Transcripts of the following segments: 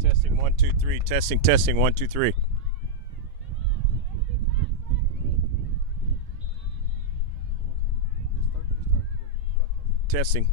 Testing, 1, 2, 3. Testing, 1, 2, 3. Testing.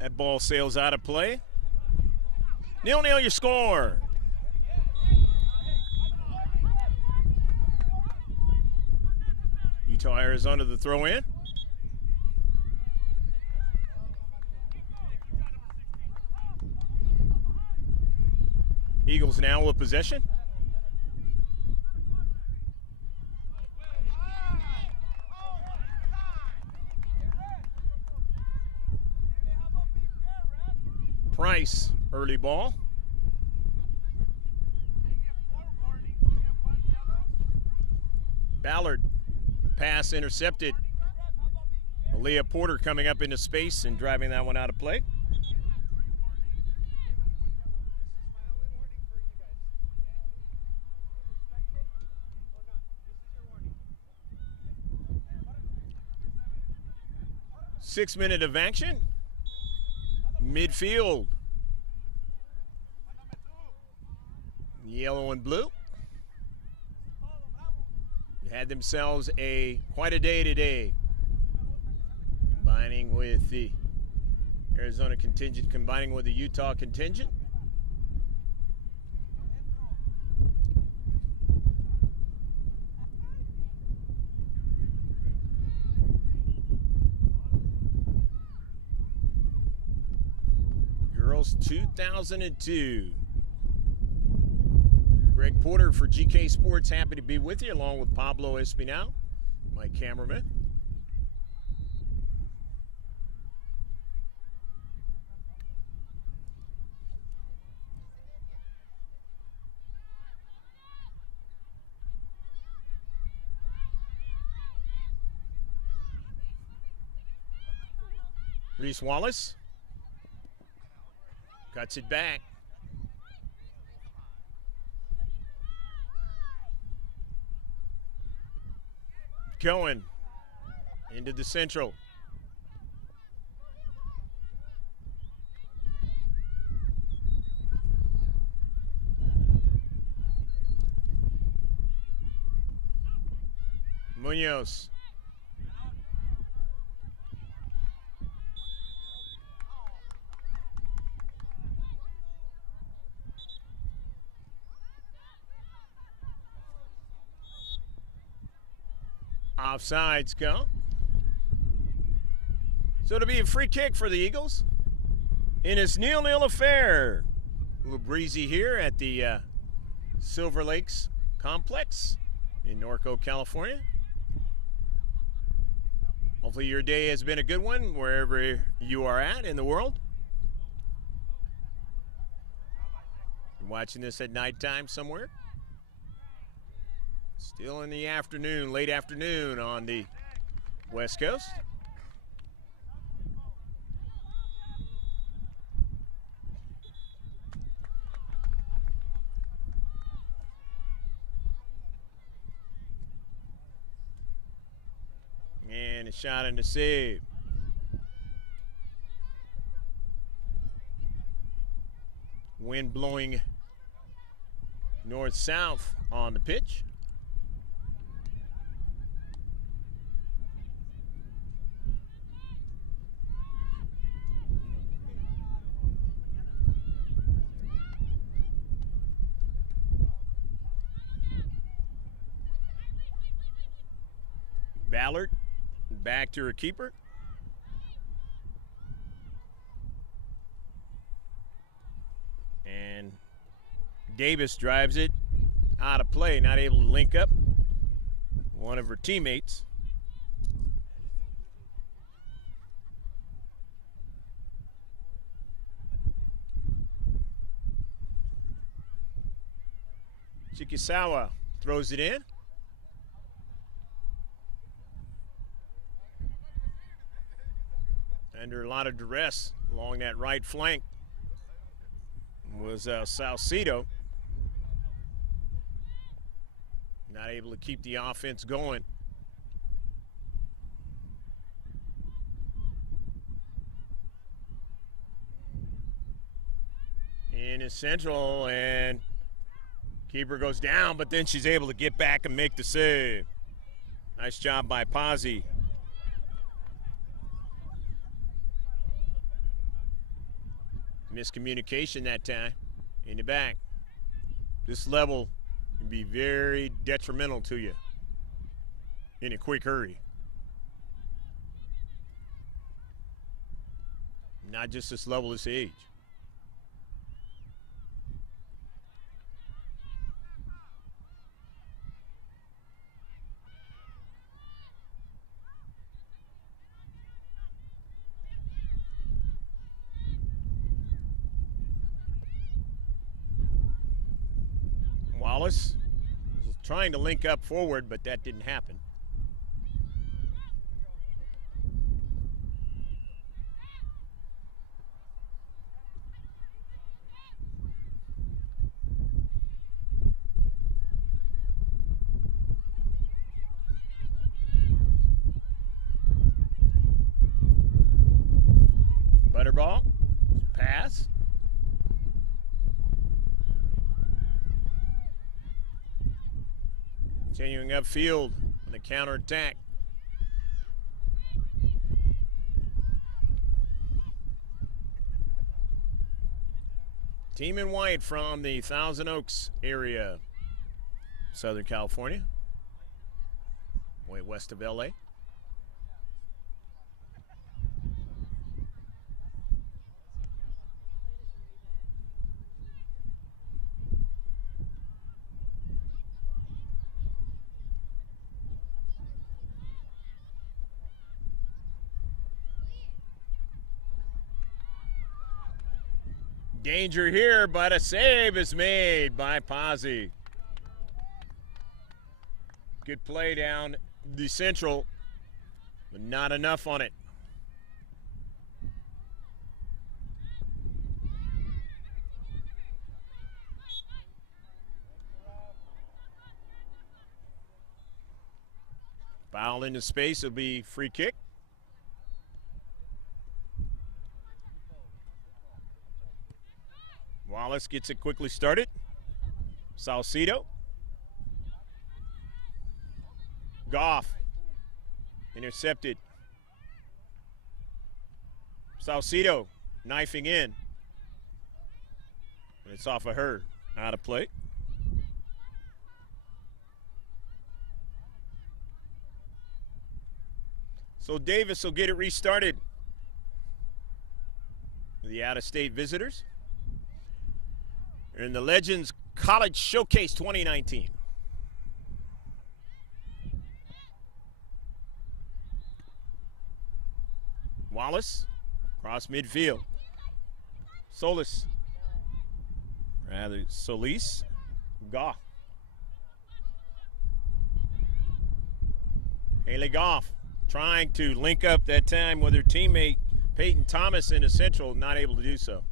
That ball sails out of play. 0-0 your score. Utah, Arizona, the throw in. Eagles now with possession. Price, early ball. Ballard, pass intercepted. Aaliyah Porter coming up into space and driving that one out of play. Six-minute of action. Midfield. Yellow and blue. They had themselves quite a day today. Combining with the Arizona contingent, combining with the Utah contingent. Girls 2002. Greg Porter for GK Sports, happy to be with you, along with Pablo Espinal, my cameraman. Reese Wallace cuts it back. Cohen into the central. Munoz. Offsides go. So it'll be a free kick for the Eagles in this 0-0 affair. A little breezy here at the Silver Lakes Complex in Norco, California. Hopefully your day has been a good one wherever you are at in the world. You're watching this at nighttime somewhere. Still in the afternoon, late afternoon on the West Coast. And a shot and a save. Wind blowing north-south on the pitch. Ballard back to her keeper. And Davis drives it out of play, not able to link up one of her teammates. Chikisawa throws it in. Under a lot of duress along that right flank was Salcido. Not able to keep the offense going. In his central, and keeper goes down, but then she's able to get back and make the save. Nice job by Pazzi. Miscommunication that time in the back. This level can be very detrimental to you in a quick hurry. Not just this level, this age. Wallace was trying to link up forward, but that didn't happen. Butterball, pass. Continuing upfield on the counterattack. Team in white from the Thousand Oaks area, Southern California, way west of LA. Danger here, but a save is made by Pazzi. Good play down the central, but not enough on it. Foul into space. It'll be free kick. Wallace gets it quickly started. Salcido. Goff. Intercepted. Salcido knifing in. And it's off of her. Out of play. So Davis will get it restarted. The out-of-state visitors. They're in the Legends College Showcase 2019. Wallace, cross midfield. Solis. Rather, Solis. Goff. Haley Goff trying to link up that time with her teammate Peyton Thomas in the central, not able to do so.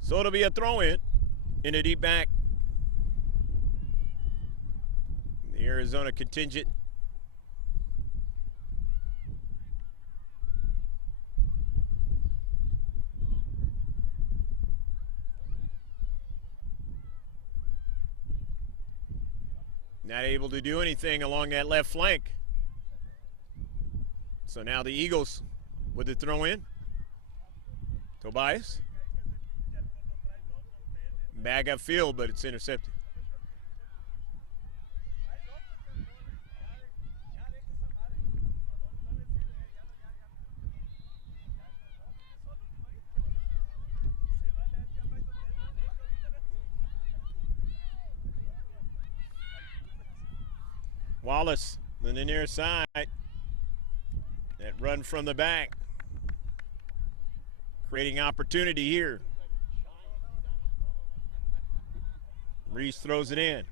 So it'll be a throw-in the deep back. The Arizona contingent. Not able to do anything along that left flank. So now the Eagles with the throw-in. Tobias. Back upfield, but it's intercepted. Wallace on the near side. That run from the back. Creating opportunity here. Reese throws it in.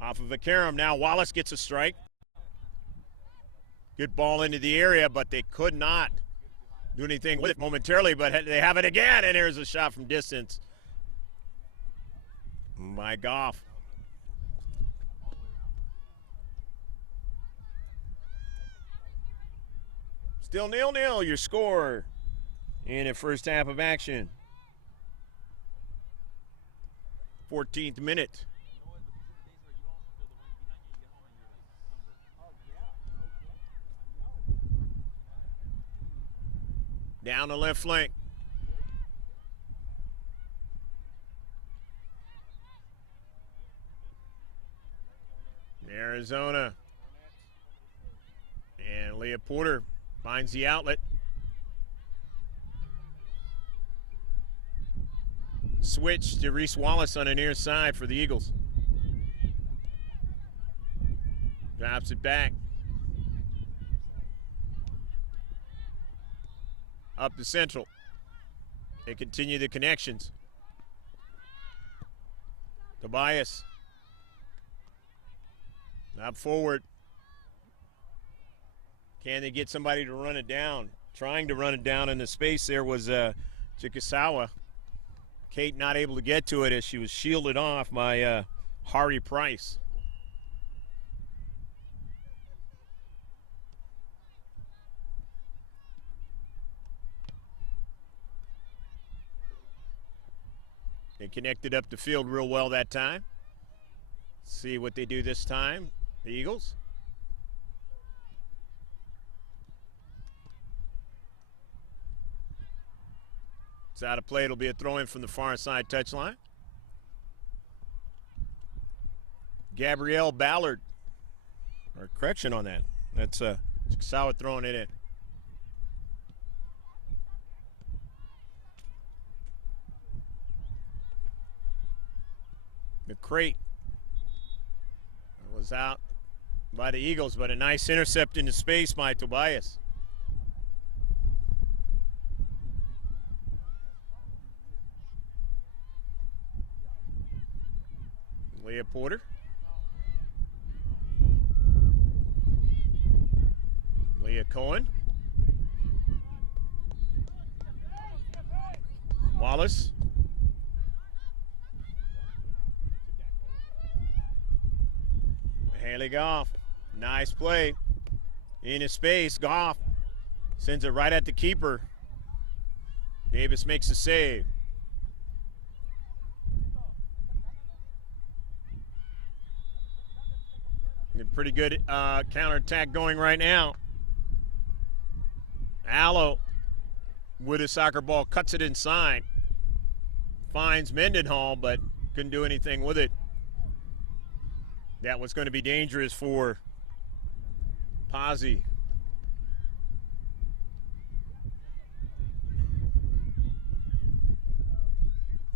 Off of a Karam. Now Wallace gets a strike. Good ball into the area, but they could not do anything with it momentarily, but they have it again, and there's a shot from distance by Goff. Still 0-0, your score in the first half of action. 14th minute. Down the left flank. Arizona. And Leah Porter finds the outlet. Switch to Reese Wallace on the near side for the Eagles. Drops it back. Up the central. They continue the connections. Tobias. Up forward. Can they get somebody to run it down? Trying to run it down in the space there was Chikasawa. Kate not able to get to it as she was shielded off by Hari Price. They connected up the field real well that time. See what they do this time, the Eagles. It's out of play. It'll be a throw-in from the far side touchline. Gabrielle Ballard. Or correction on that. That's Chikasawa throwing it in. The crate was out by the Eagles, but a nice intercept into space by Tobias. Leah Porter. Leah Cohen. Wallace. Haley Goff, nice play. In his space, Goff sends it right at the keeper. Davis makes a save. A pretty good counterattack going right now. Allo with a soccer ball cuts it inside. Finds Mendenhall, but couldn't do anything with it. That was going to be dangerous for Pazzi.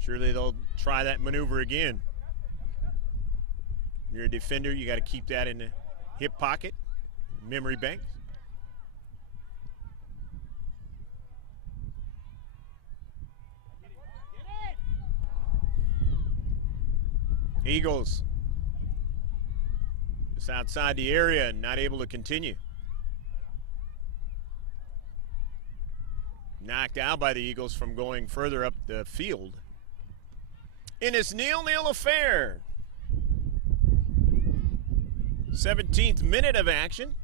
Surely they'll try that maneuver again. You're a defender, you got to keep that in the hip pocket, memory bank. Eagles just outside the area and not able to continue. Knocked out by the Eagles from going further up the field. In this 0-0 affair. 17th minute of action.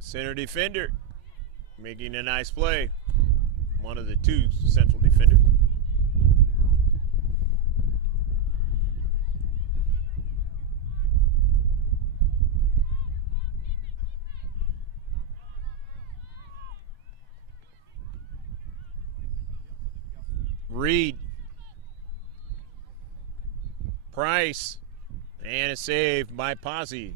Center defender making a nice play. One of the two central defenders. Reed. Price. And a save by Pazzi.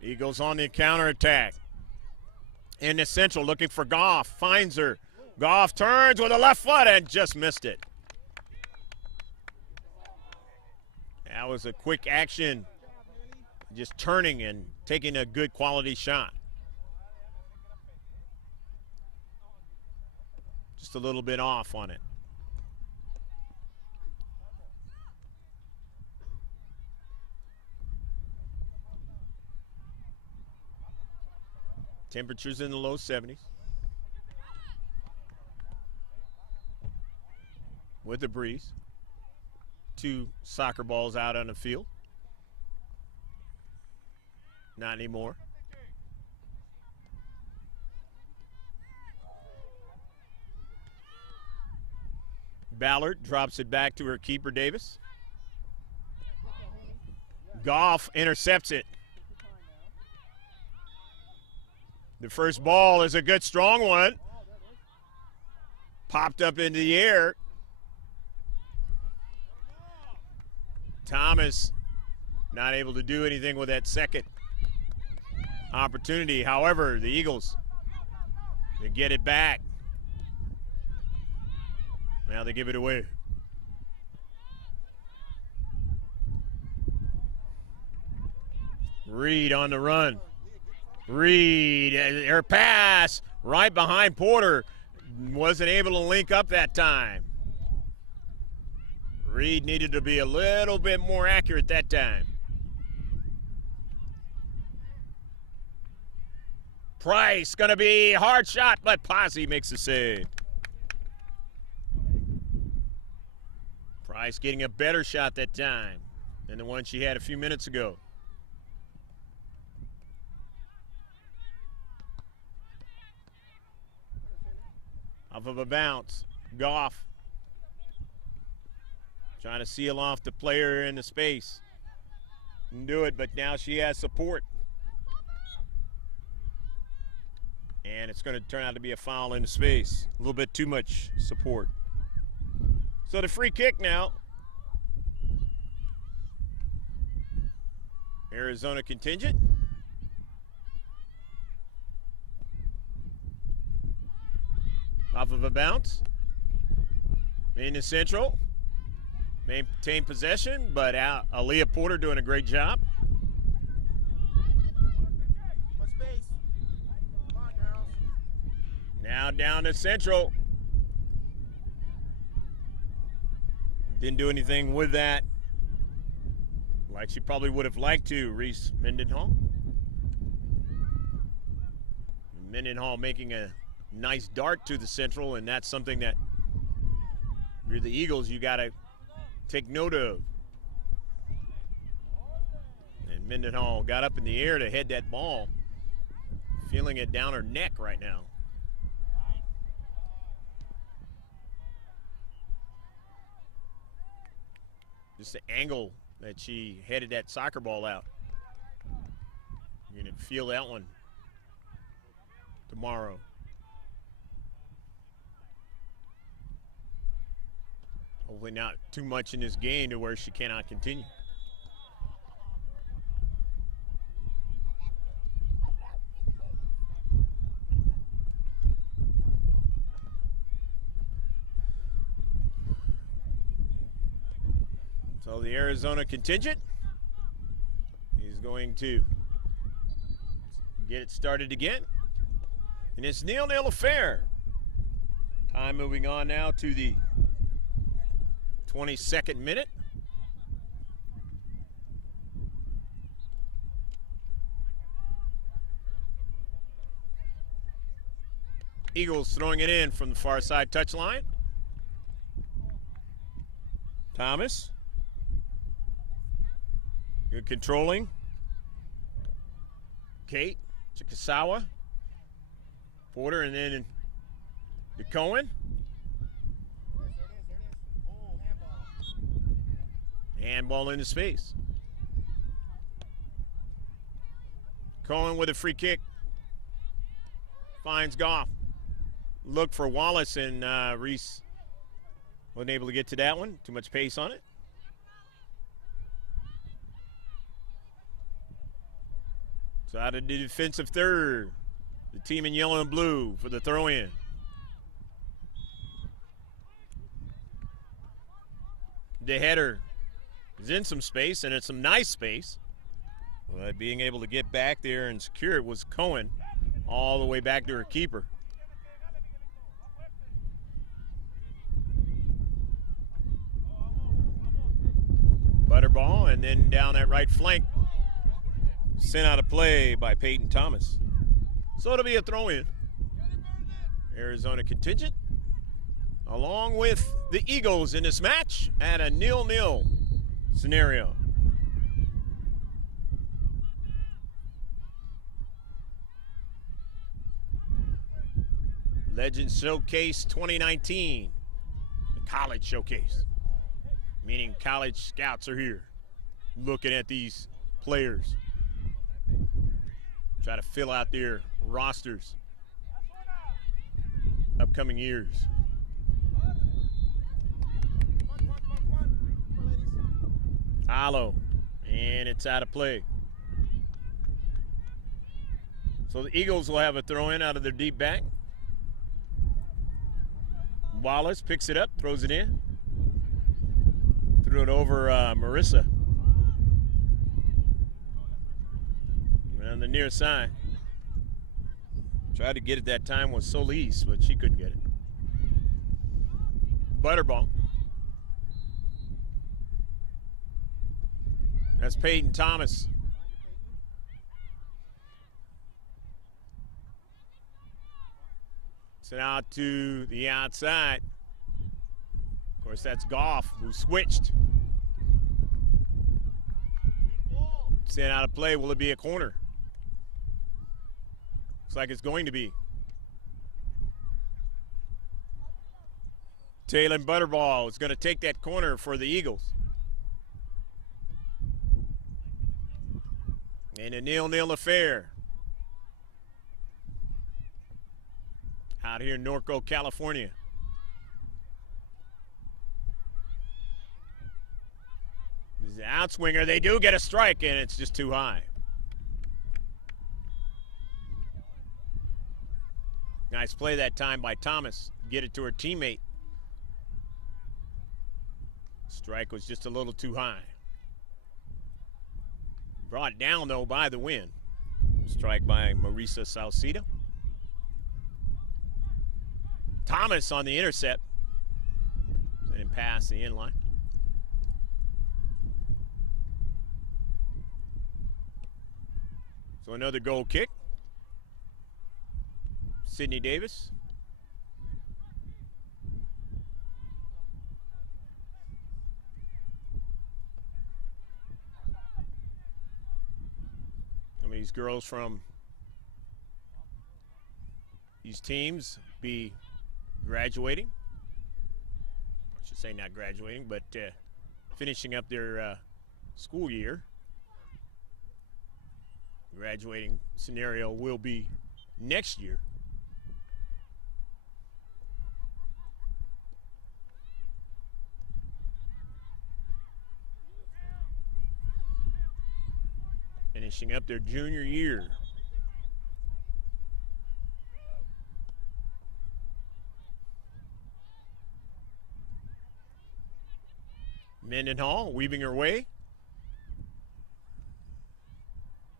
Eagles on the counterattack. In the central, looking for Goff. Finds her. Goff turns with a left foot and just missed it. That was a quick action. Just turning and taking a good quality shot. Just a little bit off on it. Temperatures in the low 70s. With the breeze. 2 soccer balls out on the field. Not anymore. Ballard drops it back to her keeper, Davis. Goff intercepts it. The first ball is a good, strong one. Popped up into the air. Thomas not able to do anything with that second opportunity. However, the Eagles, they get it back. Now they give it away. Reed on the run. Reed, her pass right behind Porter. Wasn't able to link up that time. Reed needed to be a little bit more accurate that time. Price gonna be a hard shot, but Pazzi makes the save. Price getting a better shot that time than the one she had a few minutes ago. Off of a bounce, Goff trying to seal off the player in the space. Didn't do it, but now she has support. And it's going to turn out to be a foul in the space. A little bit too much support. So the free kick now. Arizona contingent. Off of a bounce. In the central. Maintain possession, but Aaliyah Porter doing a great job. Now down to central. Didn't do anything with that like she probably would have liked to, Reese Mendenhall. Mendenhall making a nice dart to the central, and that's something that if you're the Eagles, you got to take note of. And Mendenhall got up in the air to head that ball, feeling it down her neck right now. Just the angle that she headed that soccer ball out. You're going to feel that one tomorrow. Hopefully not too much in this game to where she cannot continue. So the Arizona contingent is going to get it started again. And it's 0-0 affair. Time moving on now to the 22nd minute. Eagles throwing it in from the far side touchline. Thomas. Good controlling. Kate Chikasawa. Porter, and then to Cohen. Handball into space. Cohen with a free kick. Finds Goff. Look for Wallace, and Reese wasn't able to get to that one. Too much pace on it. So out of the defensive third, the team in yellow and blue for the throw-in. The header is in some space, and it's some nice space. But being able to get back there and secure it was Cohen all the way back to her keeper. Butterball, and then down that right flank. Sent out of play by Peyton Thomas. So it'll be a throw-in. Arizona contingent, along with the Eagles in this match at a 0-0 scenario. Legends Showcase 2019, the college showcase, meaning college scouts are here looking at these players. Try to fill out their rosters upcoming years. Alo, and it's out of play. So the Eagles will have a throw-in out of their deep back. Wallace picks it up, throws it in. Threw it over Marissa. On the near side. Tried to get it that time with Solis, but she couldn't get it. Butterball. That's Peyton Thomas. Sent out to the outside. Of course, that's Goff, who switched. Sent out of play. Will it be a corner? Looks like it's going to be. Taylor Butterball is going to take that corner for the Eagles. And a 0-0 affair. Out here in Norco, California. This is the outswinger. They do get a strike, and it's just too high. Nice play that time by Thomas. Get it to her teammate. Strike was just a little too high. Brought down, though, by the wind. Strike by Marisa Salcido. Thomas on the intercept. And past the inline. So another goal kick. Sydney Davis. Some of these girls from these teams be graduating. I should say not graduating, but finishing up their school year. Graduating scenario will be next year. Finishing up their junior year. Mendenhall weaving her way.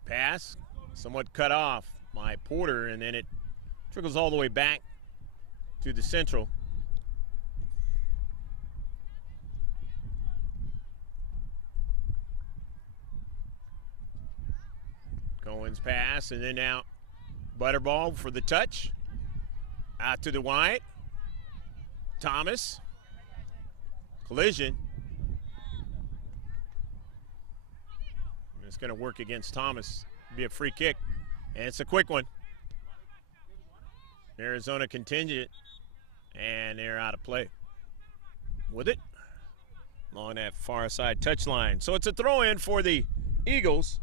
Pass, somewhat cut off by Porter, and then it trickles all the way back to the Central. Cohen's pass, and then now Butterball for the touch. Out to the wide. Thomas. Collision. It's going to work against Thomas. Be a free kick, and it's a quick one. Arizona contingent, and they're out of play with it along that far side touchline. So it's a throw in for the Eagles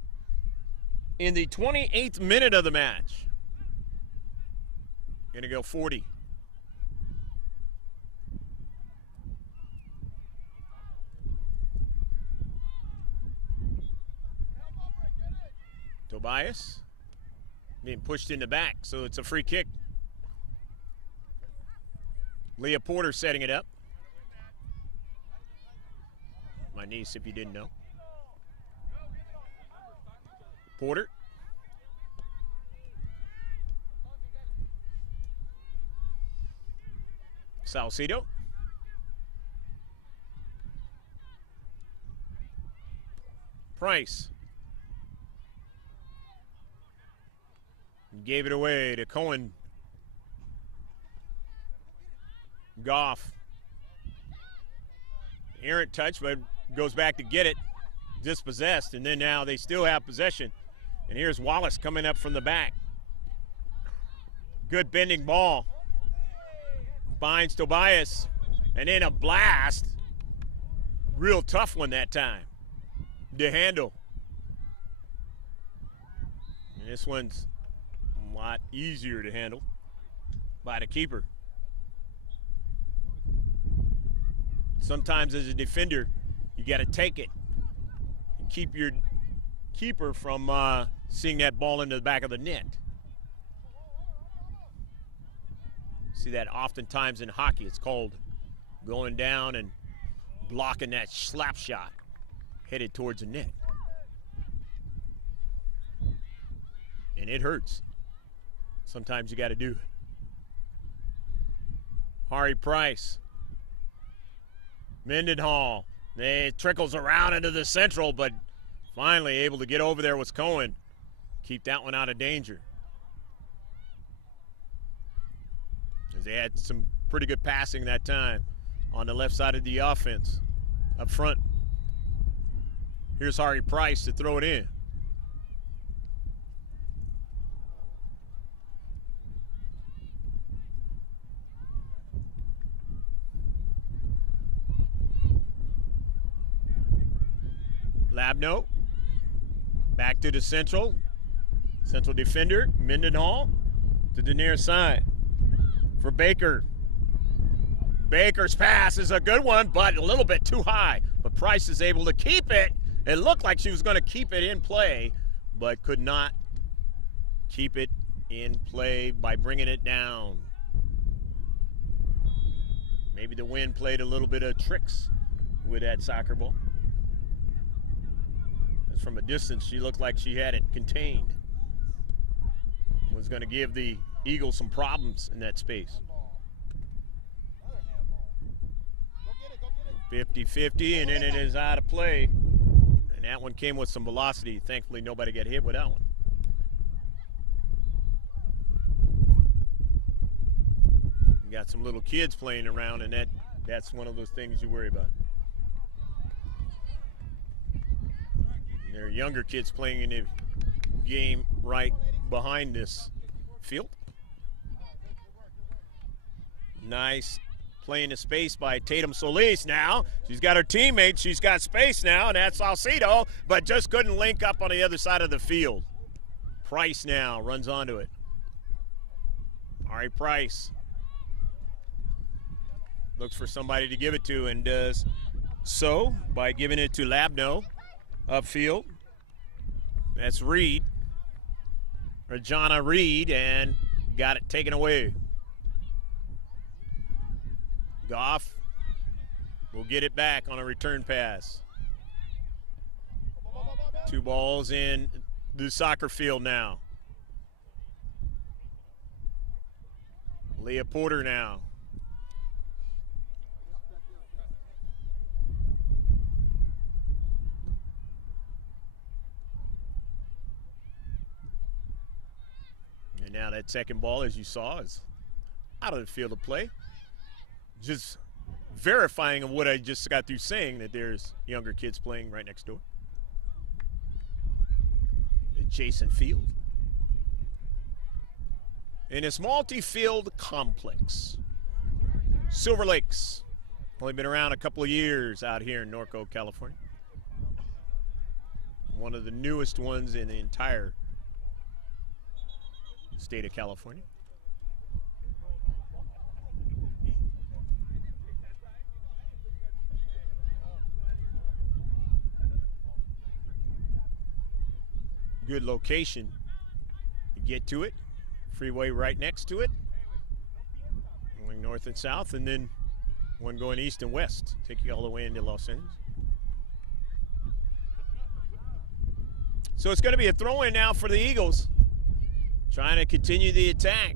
in the 28th minute of the match. Going to go 40. Tobias being pushed in the back, so it's a free kick. Leah Porter setting it up. My niece, if you didn't know. Porter. Salcido. Price. Gave it away to Cohen. Goff. Errant touch, but goes back to get it. Dispossessed, and then now they still have possession. And here's Wallace coming up from the back. Good bending ball. Finds Tobias, and then a blast. Real tough one that time to handle. And this one's a lot easier to handle by the keeper. Sometimes as a defender, you got to take it and keep your keeper from seeing that ball into the back of the net. See that oftentimes in hockey. It's called going down and blocking that slap shot headed towards the net. And it hurts. Sometimes you got to do it. Hari Price. Mendenhall. It trickles around into the Central, but finally able to get over there was Cohen. Keep that one out of danger. As they had some pretty good passing that time on the left side of the offense up front. Here's Hari Price to throw it in. Labno, back to the Central defender, Mendenhall, to the near side for Baker. Baker's pass is a good one, but a little bit too high. But Price is able to keep it. It looked like she was going to keep it in play, but could not keep it in play by bringing it down. Maybe the wind played a little bit of tricks with that soccer ball. From a distance, she looked like she had it contained. Was going to give the Eagles some problems in that space. 50-50, and then it is out of play. And that one came with some velocity. Thankfully, nobody got hit with that one. got some little kids playing around, and that's one of those things you worry about. And there are younger kids playing in the game right behind this field. Nice play in the space by Tatum Solis now. She's got her teammate. She's got space now, and that's Salcido, but just couldn't link up on the other side of the field. Price now runs onto it. All right, Price looks for somebody to give it to and does so by giving it to Labno upfield. That's Reed, Rajana Reed, and got it taken away. Goff will get it back on a return pass. 2 balls in the soccer field now. Leah Porter now. And now that second ball, as you saw, is out of the field of play. Just verifying of what I just got through saying, that there's younger kids playing right next door. Adjacent field. In this multi-field complex. Silver Lakes. Only been around a couple of years out here in Norco, California. One of the newest ones in the entire state of California. Good location to get to it. Freeway right next to it. Going north and south, and then one going east and west. Take you all the way into Los Angeles. So it's going to be a throw-in now for the Eagles. Trying to continue the attack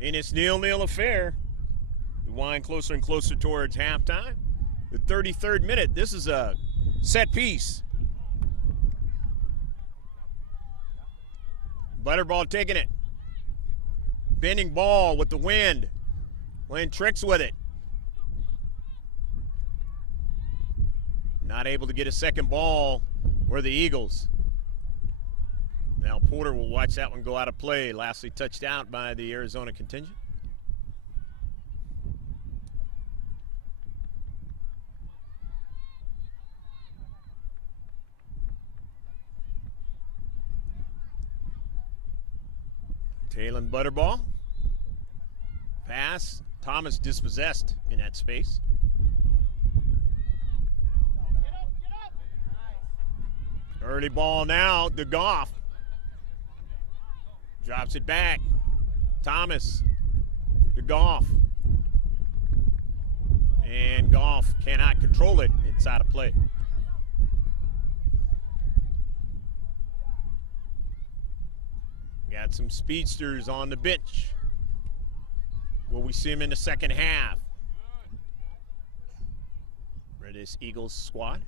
in this 0-0 affair. We wind closer and closer towards halftime. The 33rd minute. This is a set piece. Butterball taking it. Bending ball with the wind. Playing tricks with it. Not able to get a second ball were the Eagles. Now Porter will watch that one go out of play. Lastly touched out by the Arizona contingent. Taylon Butterball. Pass. Thomas dispossessed in that space. Early ball now to Goff. Drops it back. Thomas to Goff. And Goff cannot control it inside of play. Got some speedsters on the bench. Will we see him in the second half for this Eagles squad?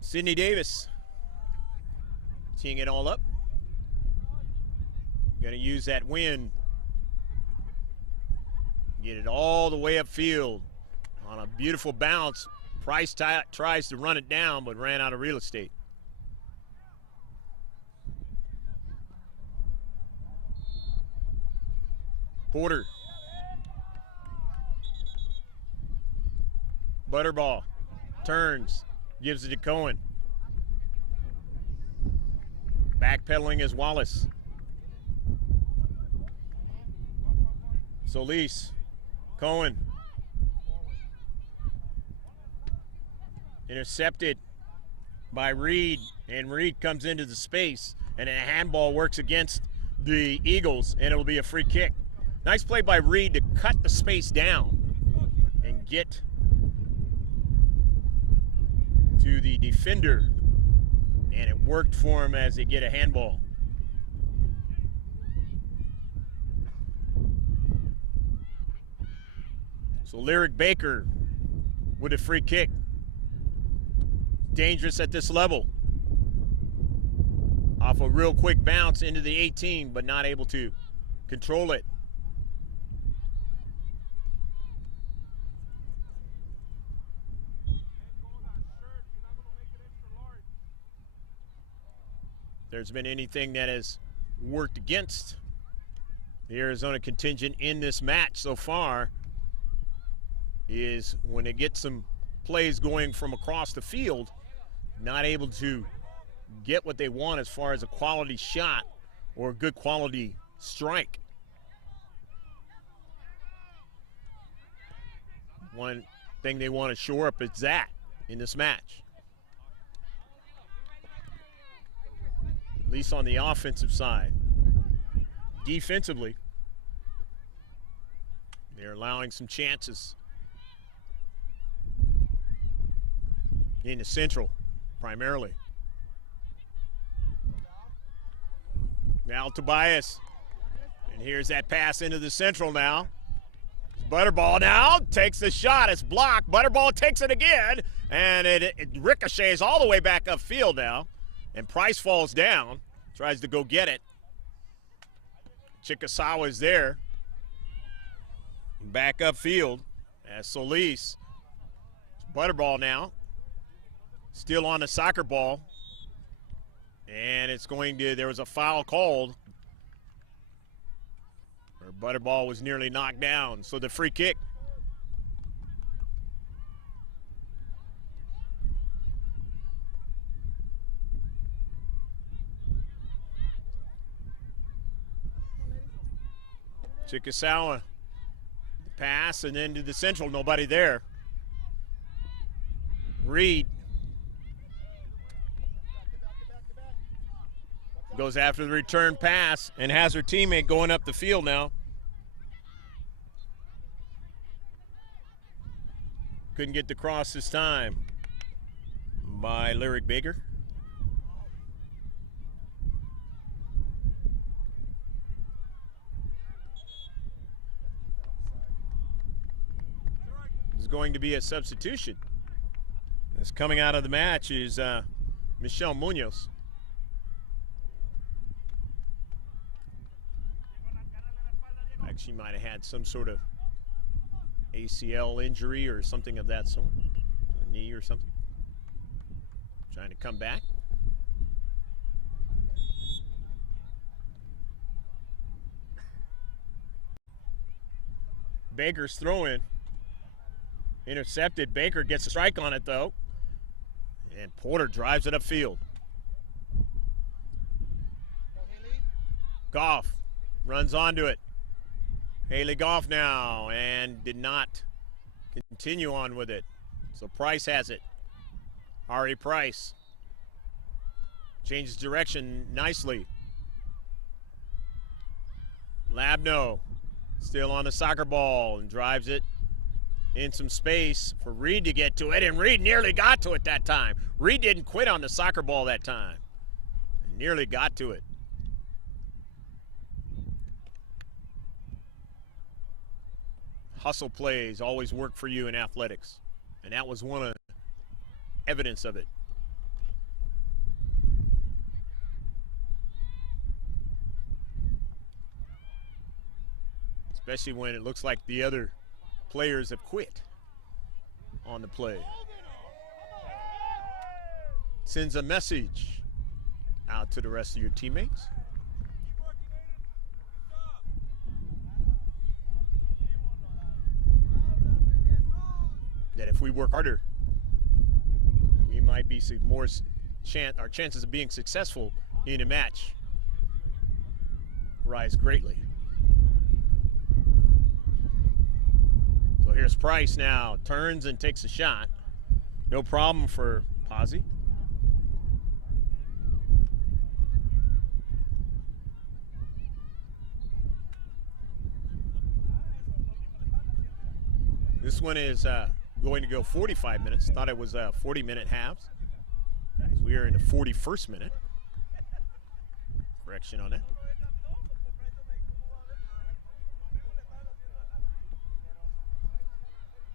Sydney Davis teeing it all up. Gonna use that wind. Get it all the way upfield on a beautiful bounce. Price tries to run it down, but ran out of real estate. Porter. Butterball turns, gives it to Cohen. Backpedaling is Wallace. Solis. Cohen. Intercepted by Reed, and Reed comes into the space, and a handball works against the Eagles, and it'll be a free kick. Nice play by Reed to cut the space down and get to the defender, and it worked for him as they get a handball. So Lyric Baker with a free kick. Dangerous at this level. Off a real quick bounce into the 18, but not able to control it. There's been anything that has worked against the Arizona contingent in this match so far is when they get some plays going from across the field, not able to get what they want as far as a quality shot or a good quality strike. One thing they want to shore up is that in this match. At least on the offensive side. Defensively, they're allowing some chances in the Central, primarily. Now Tobias, and here's that pass into the Central now. Butterball now takes the shot, it's blocked. Butterball takes it again, and it ricochets all the way back upfield now. And Price falls down, tries to go get it. Chikasawa is there. Back upfield as Solis. Butterball now. Still on the soccer ball. And it's going to, there was a foul called. Or Butterball was nearly knocked down. So the free kick. Chikasawa, pass, and then to the Central, nobody there. Reed goes after the return pass and has her teammate going up the field now. Couldn't get the cross this time by Lyric Baker. Going to be a substitution. That's coming out of the match is Michelle Munoz. She might have had some sort of ACL injury or something of that sort, a knee or something. Trying to come back. Baker's throw-in. Intercepted. Baker gets a strike on it, though. And Porter drives it upfield. Goff runs onto it. Haley Goff now, and did not continue on with it. So Price has it. Ari Price changes direction nicely. Labno still on the soccer ball and drives it in some space for Reed to get to it, and Reed nearly got to it that time. Reed didn't quit on the soccer ball that time. Nearly got to it. Hustle plays always work for you in athletics, and that was one of evidence of it. Especially when it looks like the other players have quit on the play. Sends a message out to the rest of your teammates. That if we work harder, we might be more our chances of being successful in a match rise greatly. So here's Price now, turns and takes a shot. No problem for Pazzi. This one is going to go 45 minutes. Thought it was 40-minute halves. We are in the 41st minute. Correction on that.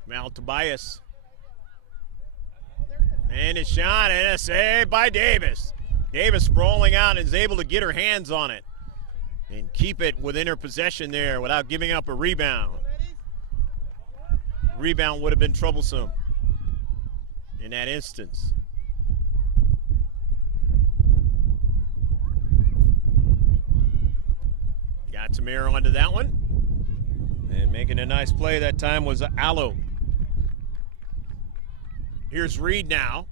Mal Tobias. And a shot and a save by Davis. Davis sprawling out and is able to get her hands on it and keep it within her possession there without giving up a rebound. Rebound would have been troublesome in that instance. Got some air onto that one. And making a nice play that time was Allo. Here's Reed now.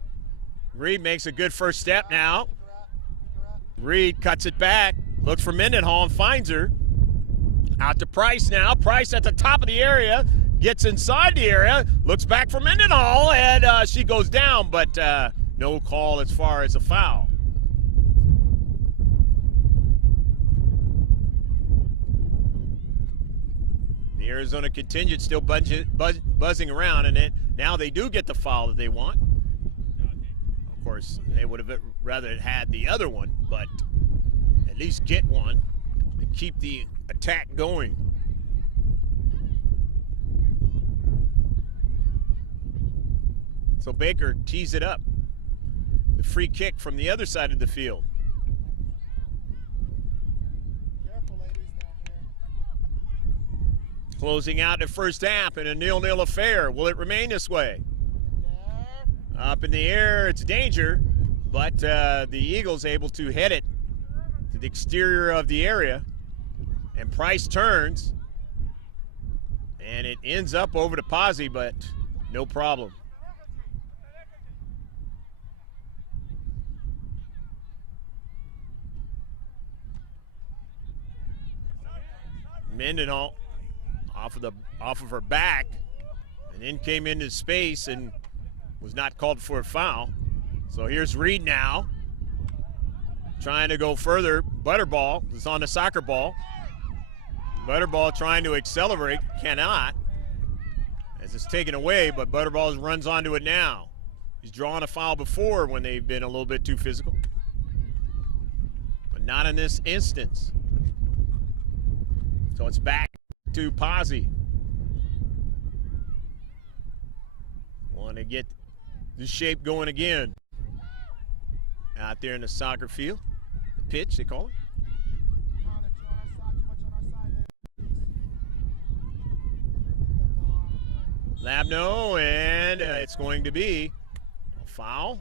Reed makes a good first step now. Reed cuts it back, looks for Mendenhall and finds her. Out to Price now. Price at the top of the area, gets inside the area, looks back for Mendenhall, and she goes down, but no call as far as a foul. The Arizona contingent still buzzing around, and now they do get the foul that they want. Of course, they would have rather had the other one, but at least get one and keep the attack going. So Baker tees it up. The free kick from the other side of the field. Closing out the first half in a 0-0 affair. Will it remain this way? Up in the air, it's danger, but the Eagles able to head it to the exterior of the area. And Price turns, and it ends up over to Pazzi, but no problem. Mendenhall off of her back, and then came into space and was not called for a foul. So here's Reed now, trying to go further. Butterball is on the soccer ball. Butterball trying to accelerate, cannot, as it's taken away, but Butterball runs onto it now. He's drawn a foul before when they've been a little bit too physical, but not in this instance. So it's back to Pazzi. Want to get the shape going again. Out there in the soccer field. The pitch, they call it. Labno, and it's going to be a foul.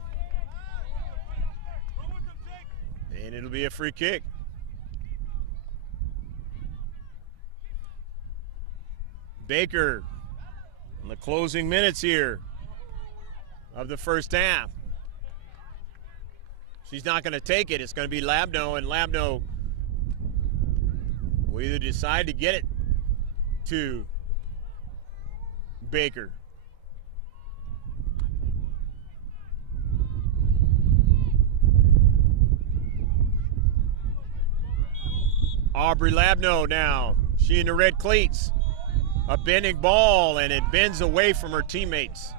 And it'll be a free kick. Baker in the closing minutes here of the first half. She's not going to take it. It's going to be Labno, and Labno will either decide to get it to Baker. Aubrey Labno now. She in the red cleats. A bending ball, and it bends away from her teammates.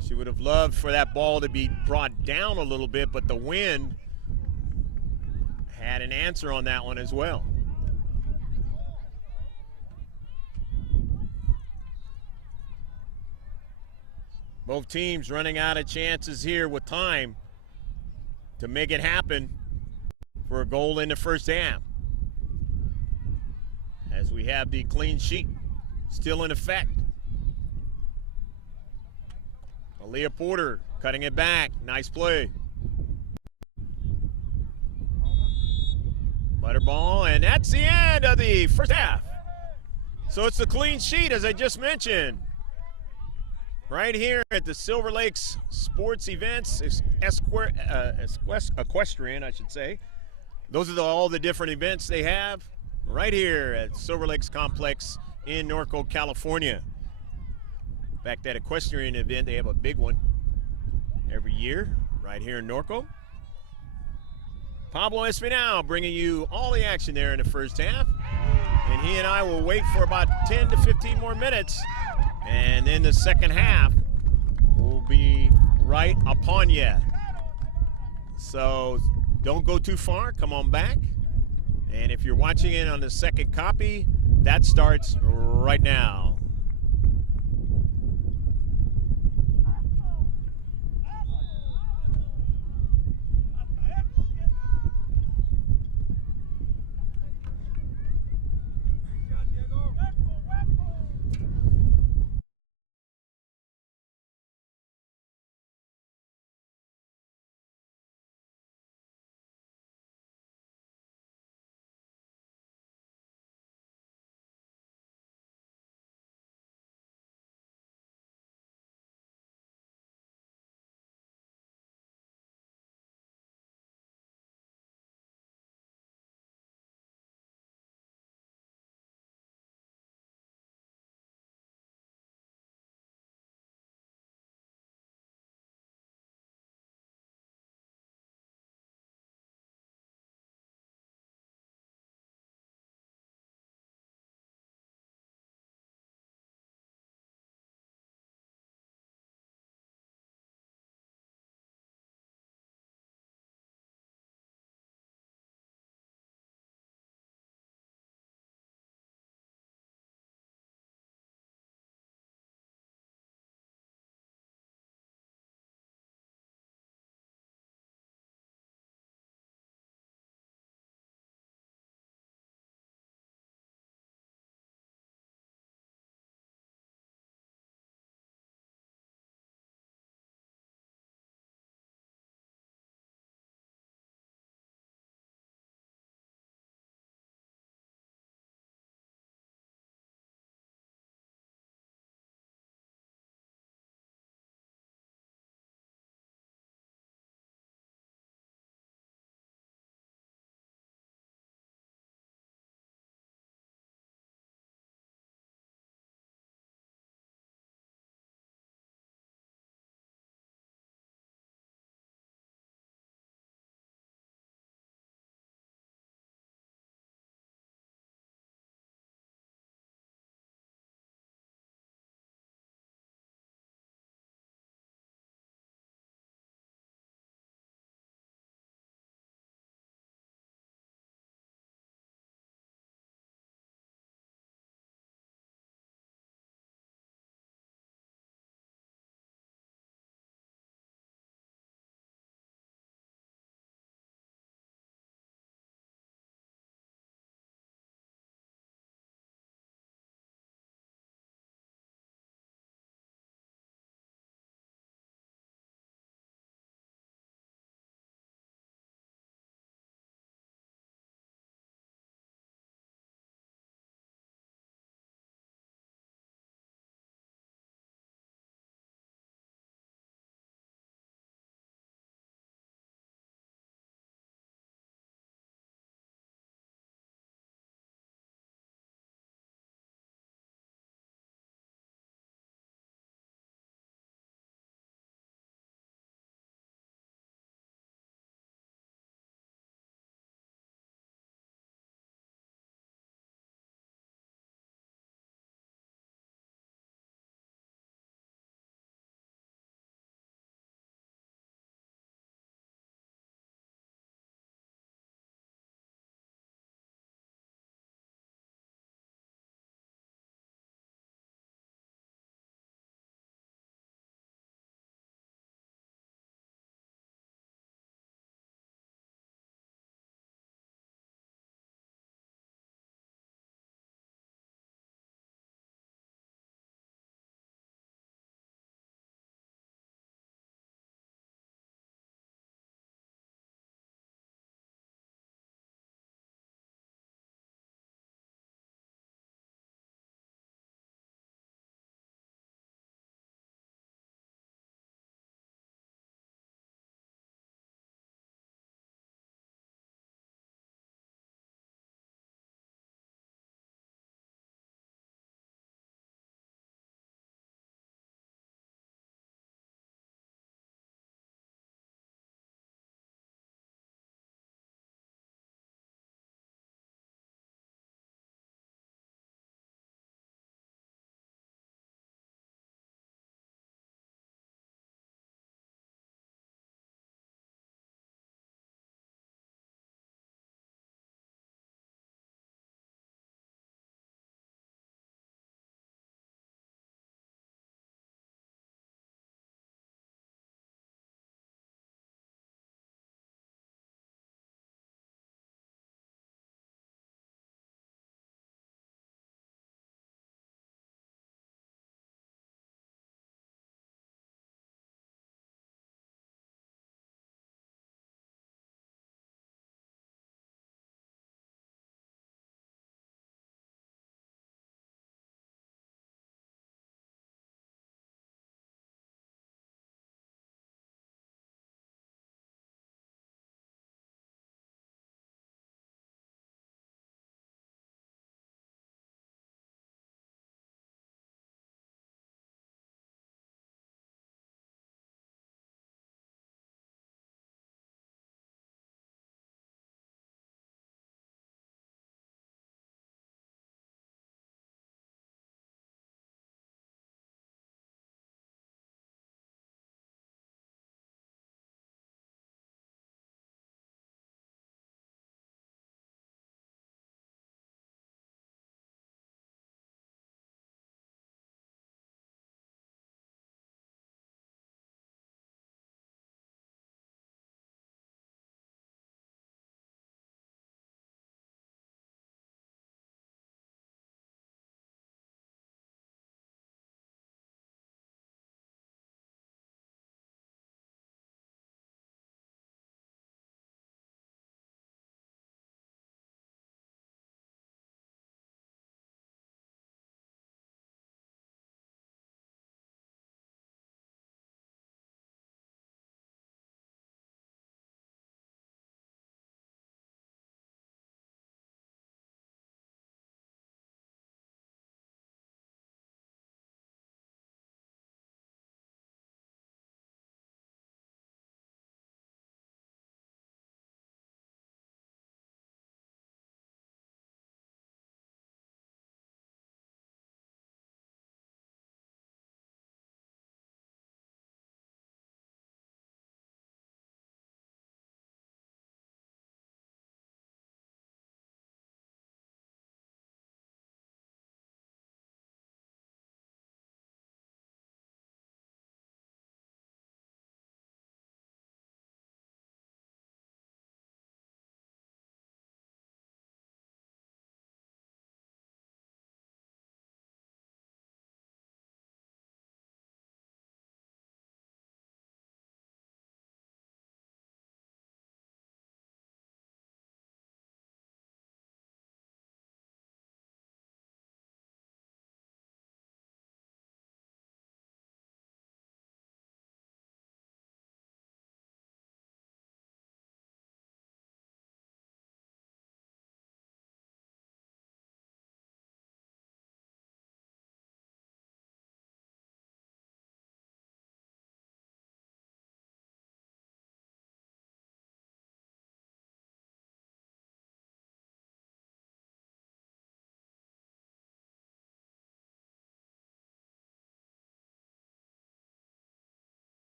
She would have loved for that ball to be brought down a little bit, but the wind had an answer on that one as well. Both teams running out of chances here with time to make it happen for a goal in the first half. As we have the clean sheet still in effect. Aaliyah Porter cutting it back. Nice play. Butterball, and that's the end of the first half. So it's the clean sheet, as I just mentioned. Right here at the Silver Lakes Sports Events, Equestrian, I should say. Those are all the different events they have right here at Silver Lakes Complex in Norco, California. In fact, that equestrian event, they have a big one every year right here in Norco. Pablo Espinal bringing you all the action there in the first half. And he and I will wait for about 10 to 15 more minutes. And then the second half will be right upon you. So don't go too far. Come on back. And if you're watching it on the second copy, that starts right now.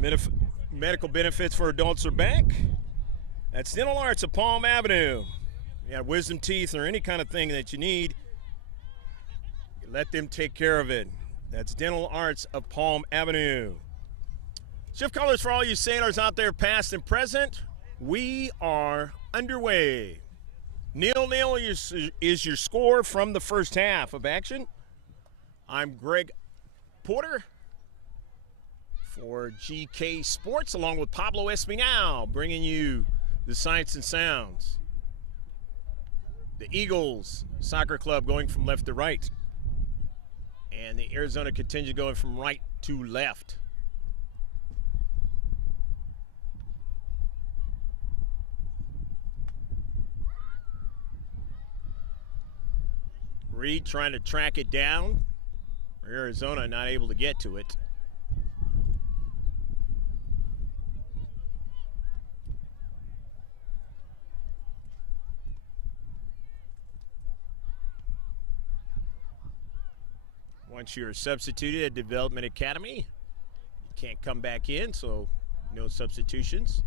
Medical benefits for adults are back. That's Dental Arts of Palm Avenue. You got wisdom teeth or any kind of thing that you need, let them take care of it. That's Dental Arts of Palm Avenue. Shift colors for all you sailors out there, past and present. We are underway. 0-0 is your score from the first half of action. I'm Greg Porter for GK Sports, along with Pablo Espinal, bringing you the sights and sounds. The Eagles Soccer Club going from left to right, and the Arizona contingent going from right to left. Reed trying to track it down. Arizona not able to get to it. Once you're substituted at Development Academy, you can't come back in, so no substitutions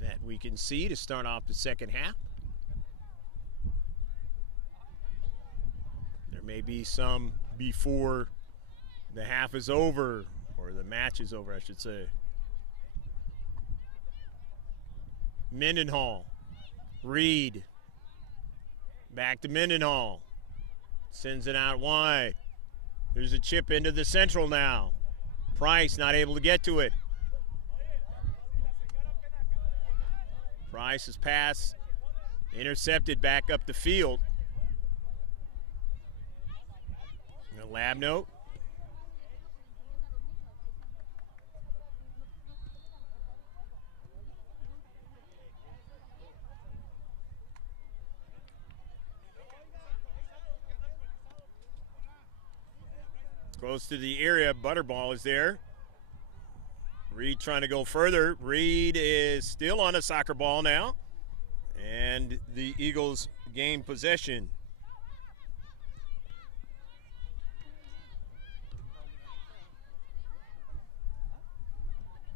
that we can see to start off the second half. There may be some before the half is over, or the match is over, I should say. Mendenhall, Reed, back to Mendenhall, sends it out wide. There's a chip into the central now. Price not able to get to it. Price's pass intercepted back up the field. A lab note. Close to the area, Butterball is there. Reed trying to go further. Reed is still on a soccer ball now, and the Eagles gain possession.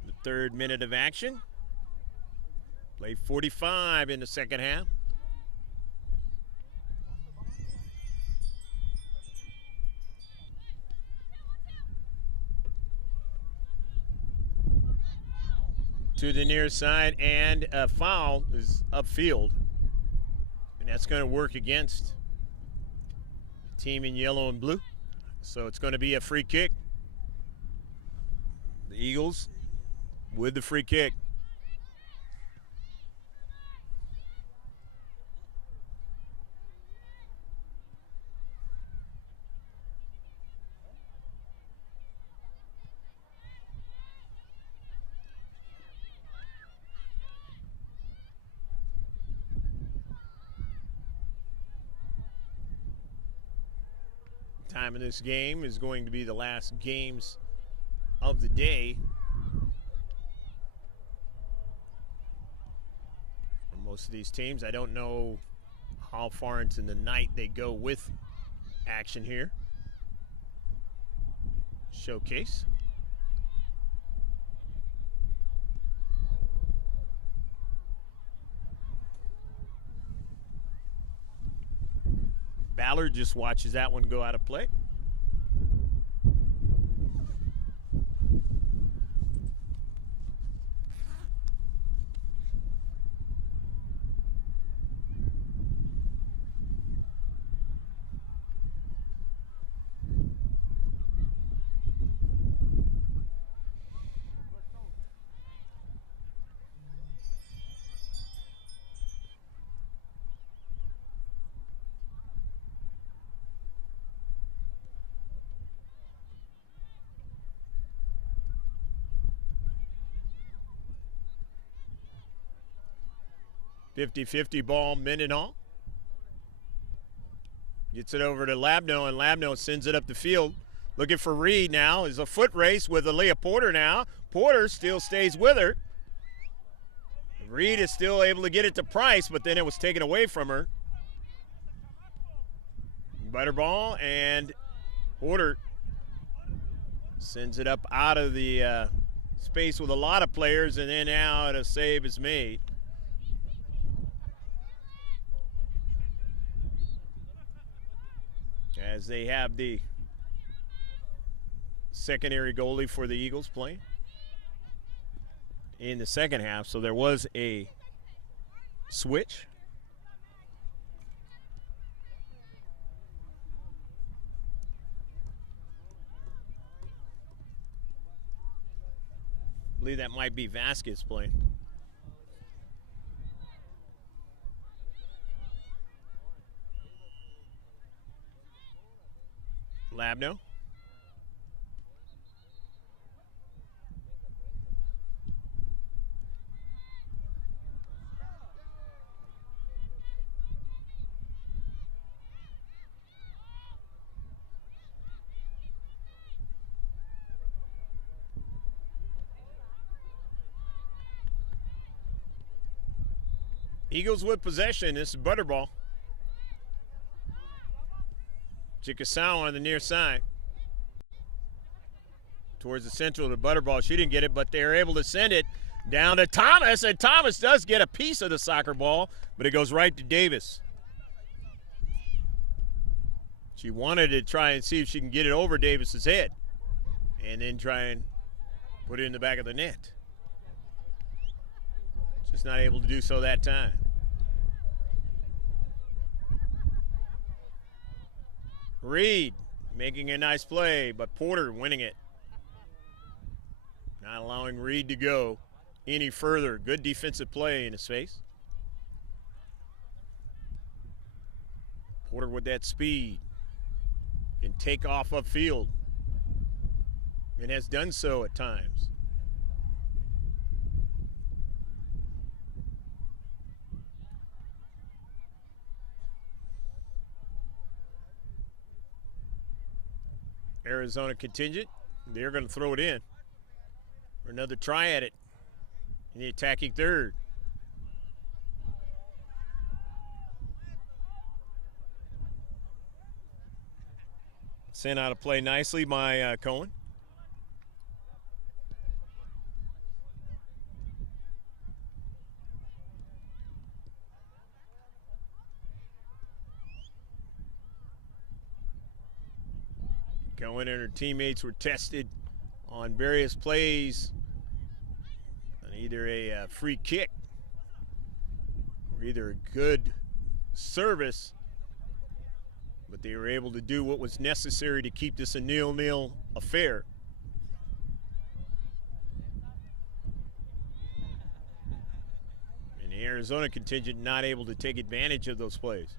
The third minute of action. Play 45 in the second half. To the near side, and a foul is upfield, and that's going to work against the team in yellow and blue. So it's going to be a free kick. The Eagles with the free kick. Time of this game is going to be the last games of the day for most of these teams. I don't know how far into the night they go with action here. Showcase. Ballard just watches that one go out of play. .50-50 ball, Mendenhall. Gets it over to Labno, and Labno sends it up the field. Looking for Reed now. Is a foot race with Aaliyah Porter now. Porter still stays with her. Reed is still able to get it to Price, but then it was taken away from her. Butterball and Porter Sends it up out of the space with a lot of players, and then out a save is made. As they have the secondary goalie for the Eagles playing in the second half, so there was a switch. I believe that might be Vasquez playing. Labno. Eagles with possession. This is Butterball. Chickasaw on the near side. Towards the central to Butterball. She didn't get it, but they're able to send it down to Thomas. And Thomas does get a piece of the soccer ball, but it goes right to Davis. She wanted to try and see if she can get it over Davis's head and then try and put it in the back of the net. Just not able to do so that time. Reed making a nice play, but Porter winning it. Not allowing Reed to go any further. Good defensive play in his face. Porter with that speed can take off upfield and has done so at times. Arizona contingent, they're going to throw it in for another try at it in the attacking third. Sent out of play nicely by Cohen. Cohen and her teammates were tested on various plays on either a free kick or either a good service, but they were able to do what was necessary to keep this a 0-0 affair. And the Arizona contingent not able to take advantage of those plays.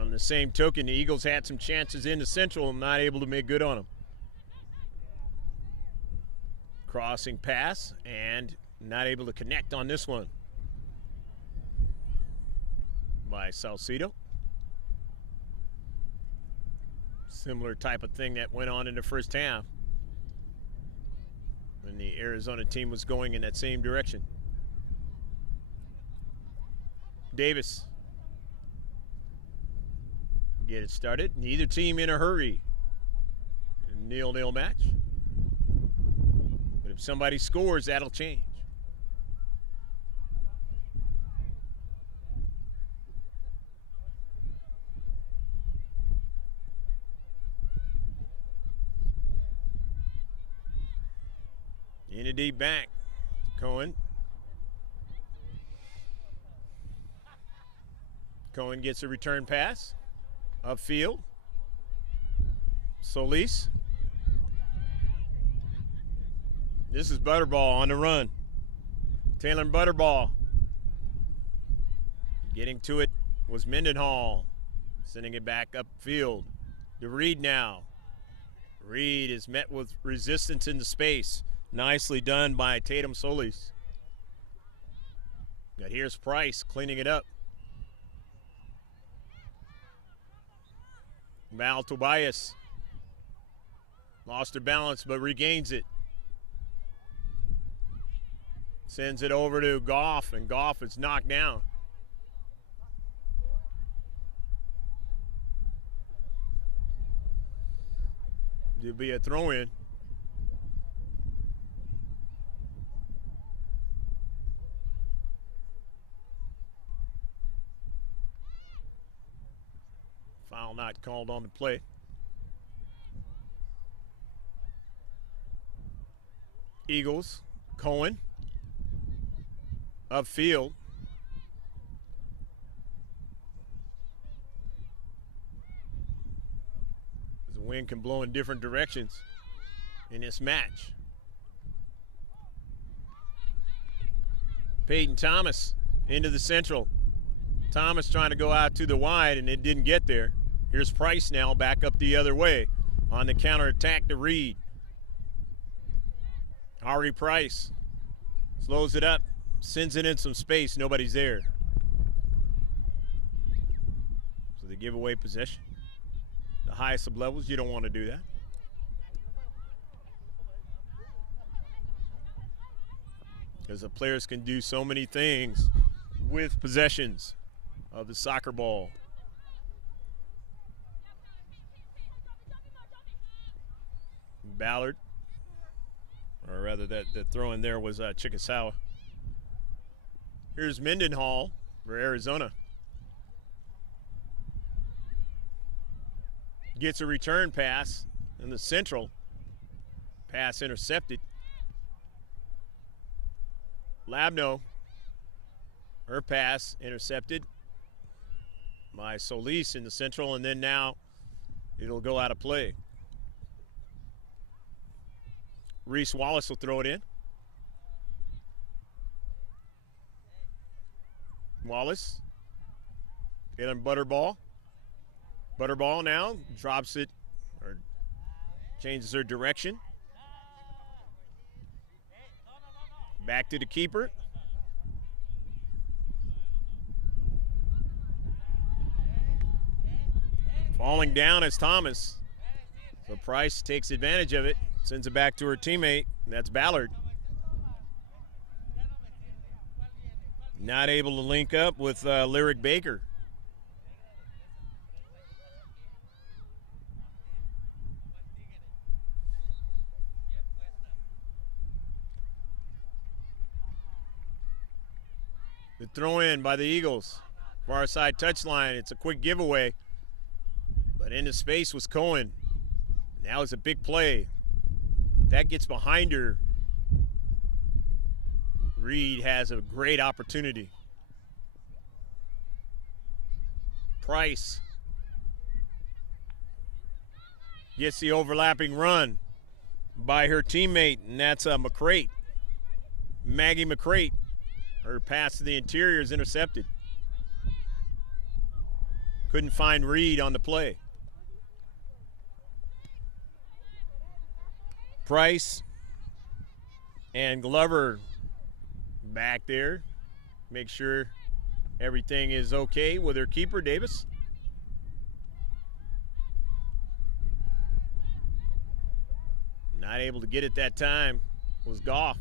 On the same token, the Eagles had some chances in the Central and not able to make good on them. Crossing pass and not able to connect on this one by Salcido. Similar type of thing that went on in the first half when the Arizona team was going in that same direction. Davis. Get it started. Neither team in a hurry. 0-0 match. But if somebody scores, that'll change. In a deep back. Cohen. Cohen gets a return pass. Upfield. Solis. This is Butterball on the run. Taylor Butterball. Getting to it was Mendenhall. Sending it back upfield. To Reed now. Reed is met with resistance in the space. Nicely done by Tatum Solis. Now here's Price cleaning it up. Val Tobias lost her balance but regains it. Sends it over to Goff, and Goff is knocked down. It'll be a throw-in. Foul not called on the play. Eagles, Cohen, upfield. The wind can blow in different directions in this match. Peyton Thomas into the central. Thomas trying to go out to the wide, and it didn't get there. Here's Price now back up the other way on the counterattack to Reed. Ari Price slows it up, sends it in some space. Nobody's there. So they give away possession. The highest of levels, you don't want to do that. Because the players can do so many things with possessions of the soccer ball. Ballard, or rather that throw in there was Chickasawa. Here's Mendenhall for Arizona. Gets a return pass in the central. Pass intercepted. Labno, her pass intercepted by Solis in the central, and then now it'll go out of play. Reese Wallace will throw it in. Wallace, Kalen Butterball. Butterball now drops it, or changes her direction. Back to the keeper. Falling down is Thomas. So Price takes advantage of it, sends it back to her teammate, and that's Ballard. Not able to link up with Lyric Baker. The throw in by the Eagles. Far side touchline. It's a quick giveaway. But into space was Cohen. That was a big play. That gets behind her. Reed has a great opportunity. Price gets the overlapping run by her teammate, and that's McCrate. Maggie McCrate. Her pass to the interior is intercepted. Couldn't find Reed on the play. Price and Glover back there. Make sure everything is okay with her keeper, Davis. Not able to get it that time was Goff.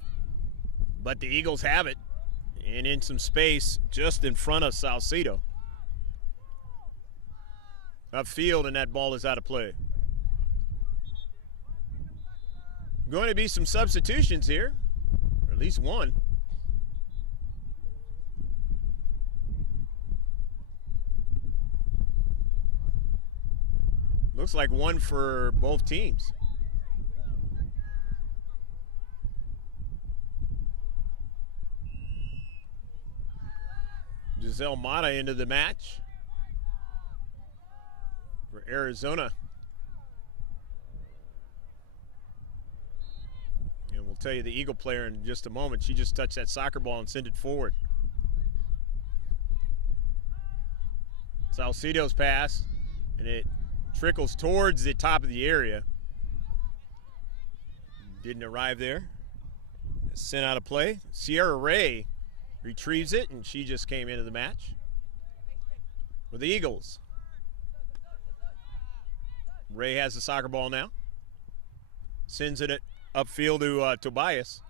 But the Eagles have it. And in some space just in front of Salcedo. Upfield, and that ball is out of play. Going to be some substitutions here, or at least one. Looks like one for both teams. Giselle Mata into the match for Arizona. And we'll tell you the Eagle player in just a moment. She just touched that soccer ball and sent it forward. Salcedo's pass, and it trickles towards the top of the area. Didn't arrive there. It's sent out of play. Sierra Ray retrieves it, and she just came into the match for the Eagles. Ray has the soccer ball now. Sends it upfield to Tobias.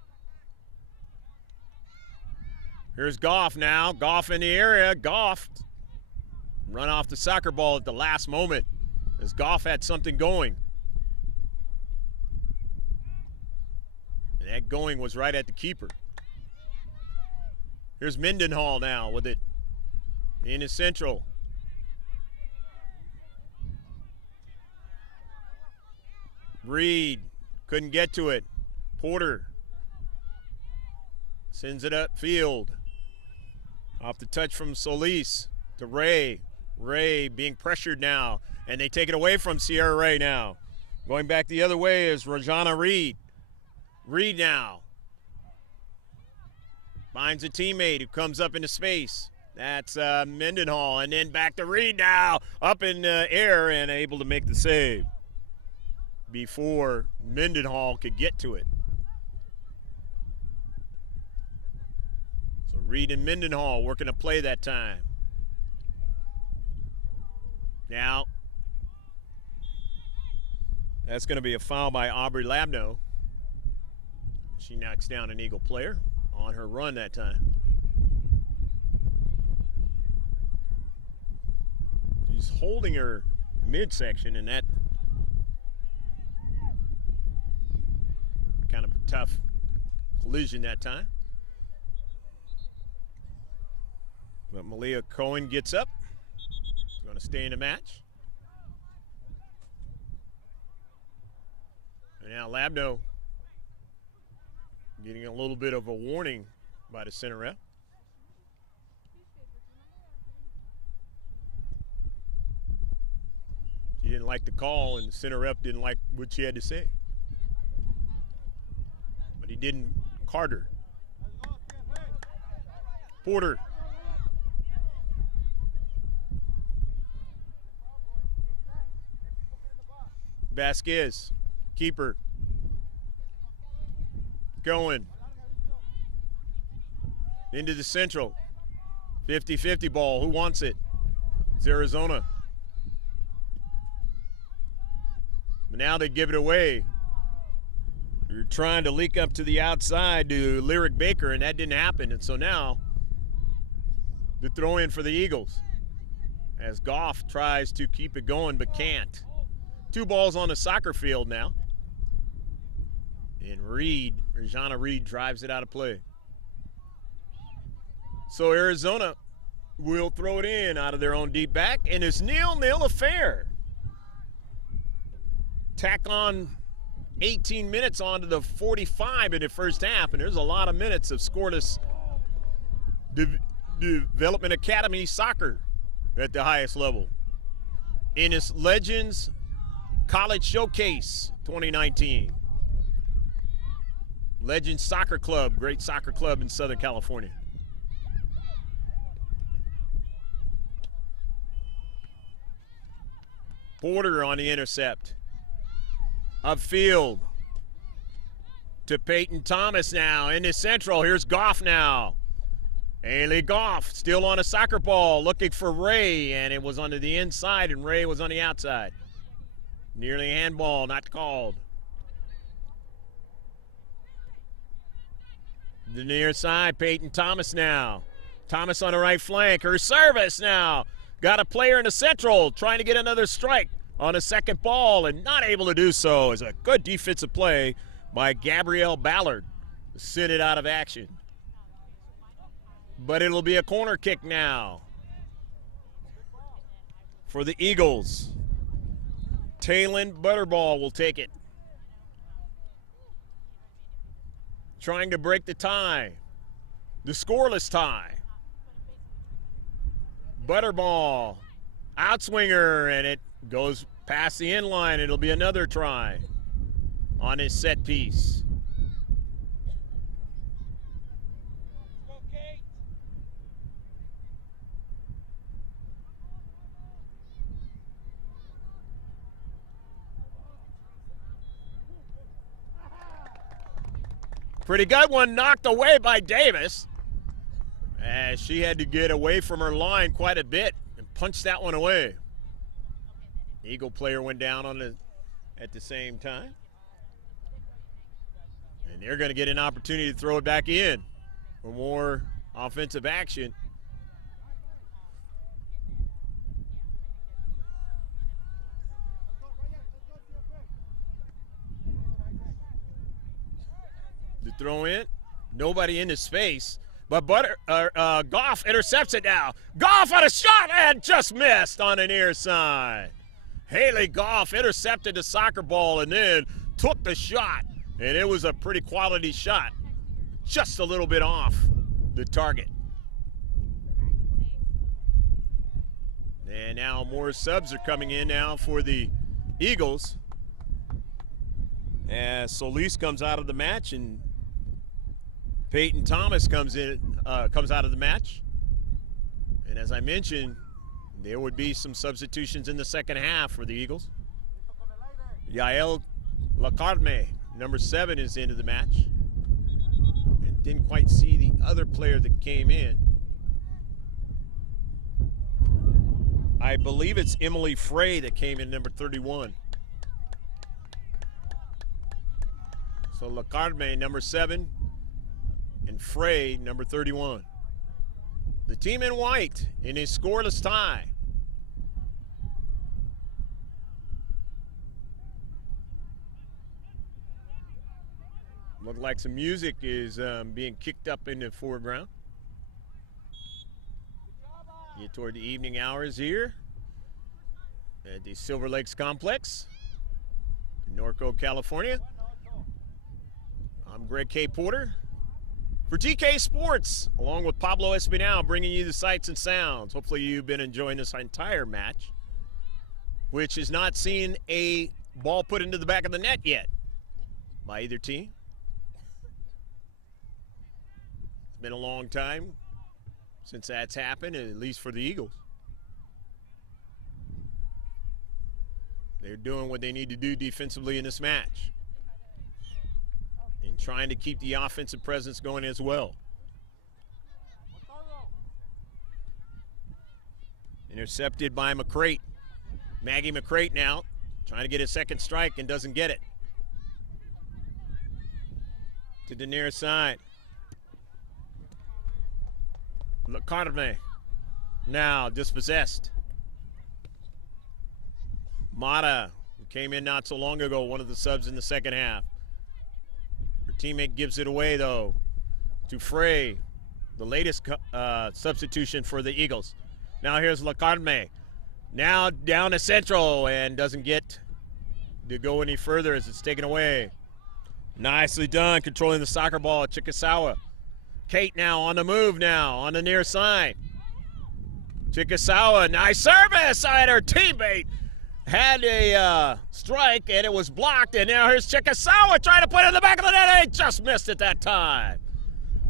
Here's Goff now. Goff in the area. Goff run off the soccer ball at the last moment as Goff had something going. That going was right at the keeper. Here's Mendenhall now with it in his central. Reed couldn't get to it. Porter sends it upfield. Off the touch from Solis to Ray. Ray being pressured now, and they take it away from Sierra Ray now. Going back the other way is Rajana Reed. Reed now finds a teammate who comes up into space. That's Mendenhall, and then back to Reed now, up in the air and able to make the save before Mendenhall could get to it. So Reed and Mendenhall working a play that time. Now, that's going to be a foul by Aubrey Labno. She knocks down an Eagle player on her run that time. He's holding her midsection, and that kind of a tough collision that time. But Malia Cohen gets up. She's going to stay in the match. And now Labno getting a little bit of a warning by the center ref. She didn't like the call, and the center ref didn't like what she had to say. But he didn't card her. Porter. Vasquez, keeper. Going into the central. 50-50 ball. Who wants it? It's Arizona. But now they give it away. You're trying to leak up to the outside to Lyric Baker, and that didn't happen. And so now the throw in for the Eagles as Goff tries to keep it going but can't. 2 balls on the soccer field now. And Rajana Reed drives it out of play. So Arizona will throw it in out of their own deep back, and it's 0-0 affair. Tack on 18 minutes onto the 45 in the first half, and there's a lot of minutes of scoreless Development Academy soccer at the highest level. In its Legends College Showcase 2019. Legends Soccer Club, great soccer club in Southern California. Porter on the intercept. Upfield to Peyton Thomas now in the central. Here's Goff now. Haley Goff still on a soccer ball looking for Ray, and it was onto the inside and Ray was on the outside. Nearly handball, not called. The near side, Peyton Thomas now. Thomas on the right flank. Her service now. Got a player in the central trying to get another strike on a second ball and not able to do so. Is a good defensive play by Gabrielle Ballard to send it out of action. But it'll be a corner kick now for the Eagles. Taylon Butterball will take it. Trying to break the tie. The scoreless tie. Butterball. Outswinger, and it goes past the end line. It'll be another try on his set piece. Pretty good one knocked away by Davis, as she had to get away from her line quite a bit and punch that one away. Eagle player went down at the same time. And they're going to get an opportunity to throw it back in for more offensive action. The throw in. Nobody in the space. But Goff intercepts it now. Goff on a shot and just missed on the near side. Haley Goff intercepted the soccer ball and then took the shot. And it was a pretty quality shot. Just a little bit off the target. And now more subs are coming in now for the Eagles. As Solis comes out of the match and Peyton Thomas comes out of the match. And as I mentioned, there would be some substitutions in the second half for the Eagles. Yael Lacarme, number 7, is into the match. And didn't quite see the other player that came in. I believe it's Emily Frey that came in, number 31. So Lacarme, number 7. And Frey, number 31. The team in white in a scoreless tie. Look like some music is being kicked up in the foreground. Get toward the evening hours here at the Silver Lakes Complex in Norco, California. I'm Greg K. Porter for TK Sports, along with Pablo Espinal, bringing you the sights and sounds. Hopefully you've been enjoying this entire match, which has not seen a ball put into the back of the net yet by either team. It's been a long time since that's happened, at least for the Eagles. They're doing what they need to do defensively in this match, and trying to keep the offensive presence going as well. Intercepted by McCrate. Maggie McCrate now trying to get a second strike and doesn't get it. To the near side. Lacarme now dispossessed. Mata, who came in not so long ago, one of the subs in the second half. Her teammate gives it away, though, to Frey, the latest substitution for the Eagles. Now here's Lacarme. Now down to central and doesn't get to go any further as it's taken away. Nicely done, controlling the soccer ball at Chikasawa. Kate now on the move now, on the near side. Chikasawa, nice service, and her teammate had a strike, and it was blocked, and now here's Chikasawa trying to put it in the back of the net, and he just missed it that time.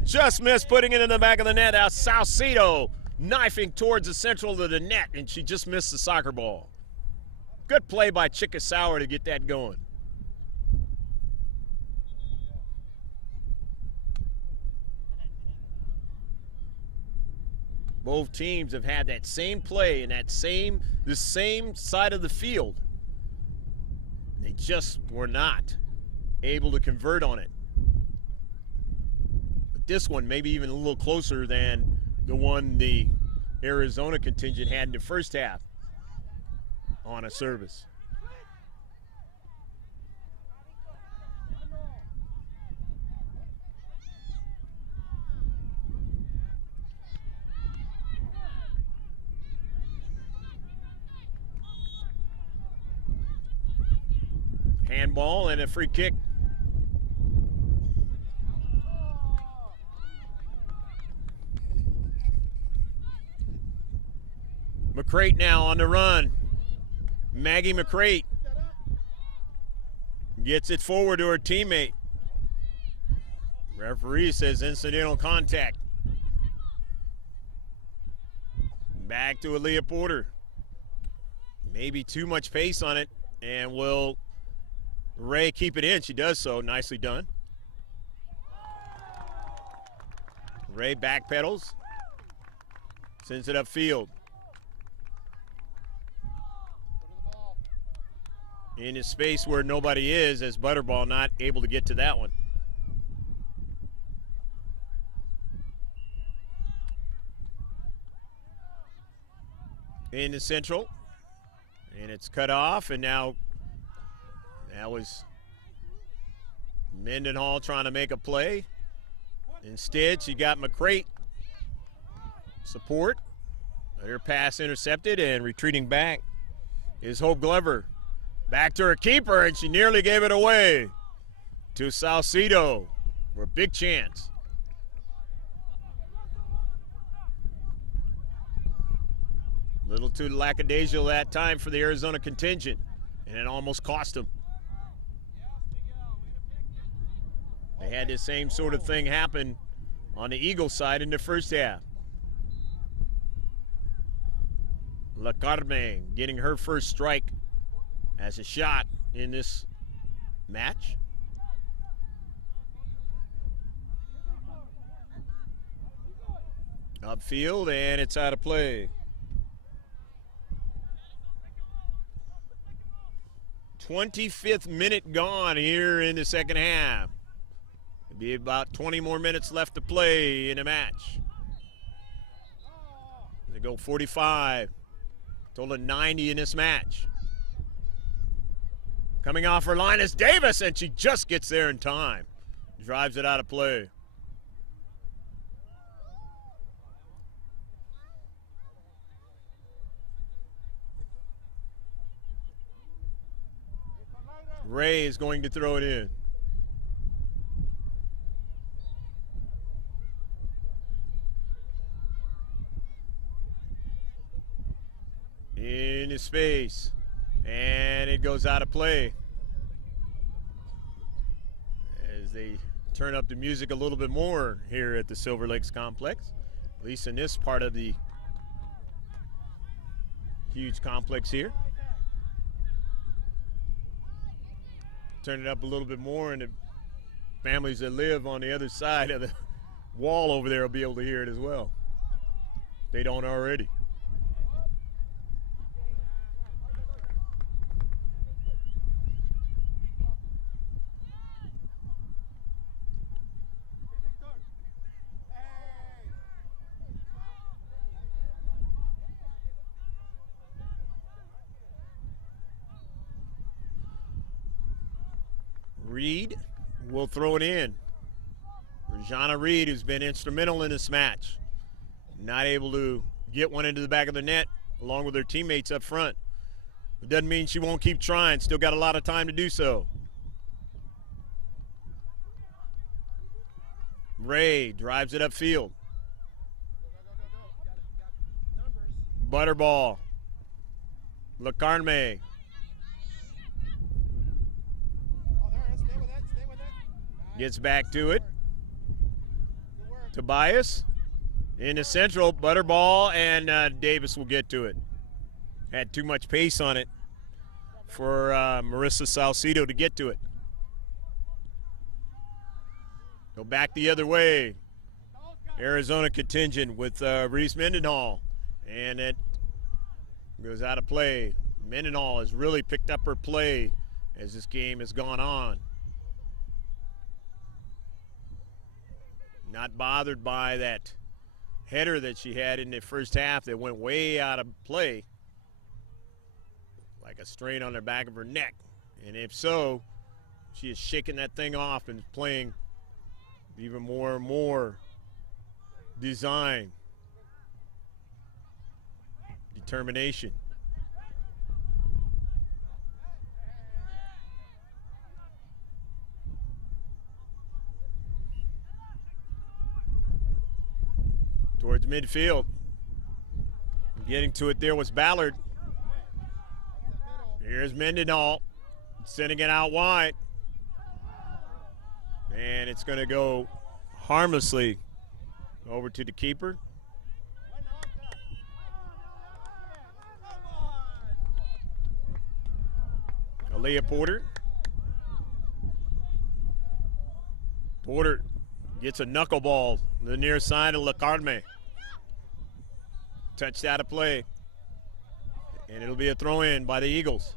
Just missed putting it in the back of the net. Now Salcido knifing towards the central of the net, and she just missed the soccer ball. Good play by Chikasawa to get that going. Both teams have had that same play in the same side of the field. They just were not able to convert on it. But this one maybe even a little closer than the one the Arizona contingent had in the first half on a service. Handball and a free kick. McCrate now on the run. Maggie McCrate gets it forward to her teammate. Referee says incidental contact. Back to Aaliyah Porter. Maybe too much pace on it, and will Ray keep it in? She does so. Nicely done. Ray backpedals. Sends it upfield. In a space where nobody is, as Butterball not able to get to that one. In the central. And it's cut off, and now that was Mendenhall trying to make a play. Instead, she got McCrate support. Her pass intercepted, and retreating back is Hope Glover. Back to her keeper, and she nearly gave it away to Salcedo for a big chance. Little too lackadaisical that time for the Arizona contingent, and it almost cost them. They had the same sort of thing happen on the Eagles side in the first half. La Carme getting her first strike as a shot in this match. Upfield, and it's out of play. 25th minute gone here in the second half. It'll be about 20 more minutes left to play in the match. They go 45. Total of 90 in this match. Coming off her line is Davis, and she just gets there in time. Drives it out of play. Ray is going to throw it in. Into space, and it goes out of play as they turn up the music a little bit more here at the Silver Lakes complex, at least in this part of the huge complex here. Turn it up a little bit more, and the families that live on the other side of the wall over there will be able to hear it as well. They don't already. Reed will throw it in. Rajana Reed, who's been instrumental in this match. Not able to get one into the back of the net along with her teammates up front. It doesn't mean she won't keep trying. Still got a lot of time to do so. Ray drives it upfield. Butterball. LaCarme. Gets back to it. Tobias in the central. Butterball, and Davis will get to it. Had too much pace on it for Marissa Salcedo to get to it. Go back the other way. Arizona contingent with Reese Mendenhall. And it goes out of play. Mendenhall has really picked up her play as this game has gone on. Not bothered by that header that she had in the first half that went way out of play, like a strain on the back of her neck. And if so, she is shaking that thing off and playing even more and more design, determination. Towards midfield. Getting to it there was Ballard. Here's Mendenhall sending it out wide. And it's going to go harmlessly over to the keeper. Aaliyah Porter. Porter gets a knuckleball to the near side of LaCarme. Touched out of play. And it'll be a throw in by the Eagles.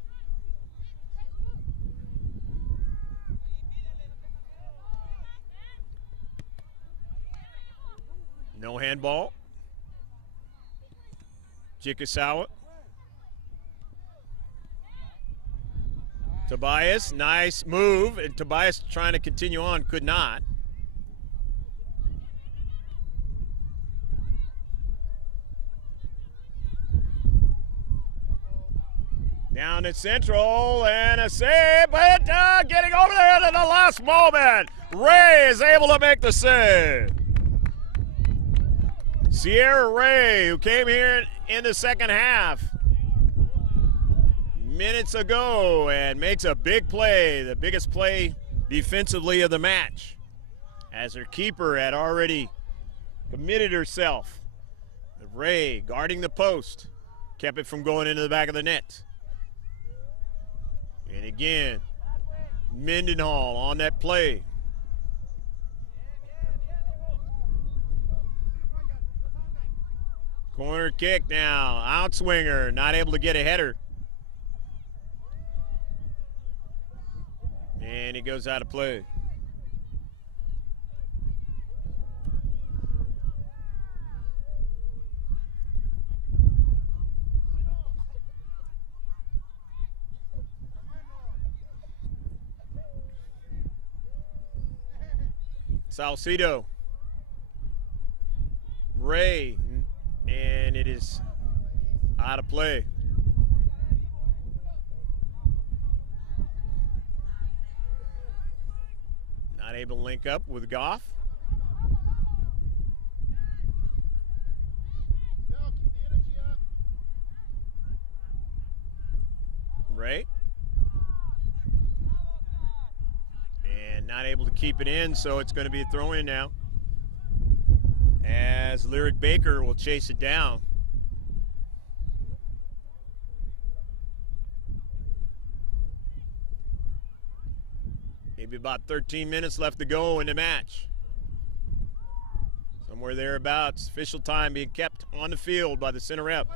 No handball. Chickasawa Tobias, nice move, and Tobias trying to continue on, could not. Down at Central, and a save, but getting over there to the last moment. Ray is able to make the save. Sierra Ray, who came here in the second half minutes ago and makes a big play, the biggest play defensively of the match, as her keeper had already committed herself. Ray guarding the post, kept it from going into the back of the net. And again, Mendenhall on that play. Corner kick now, outswinger, not able to get a header. And he goes out of play. Salcido, Ray, and it is out of play. Not able to link up with Goff. Ray. And not able to keep it in, so it's going to be a throw-in now, as Lyric Baker will chase it down. Maybe about 13 minutes left to go in the match. Somewhere thereabouts. Official time being kept on the field by the center rep.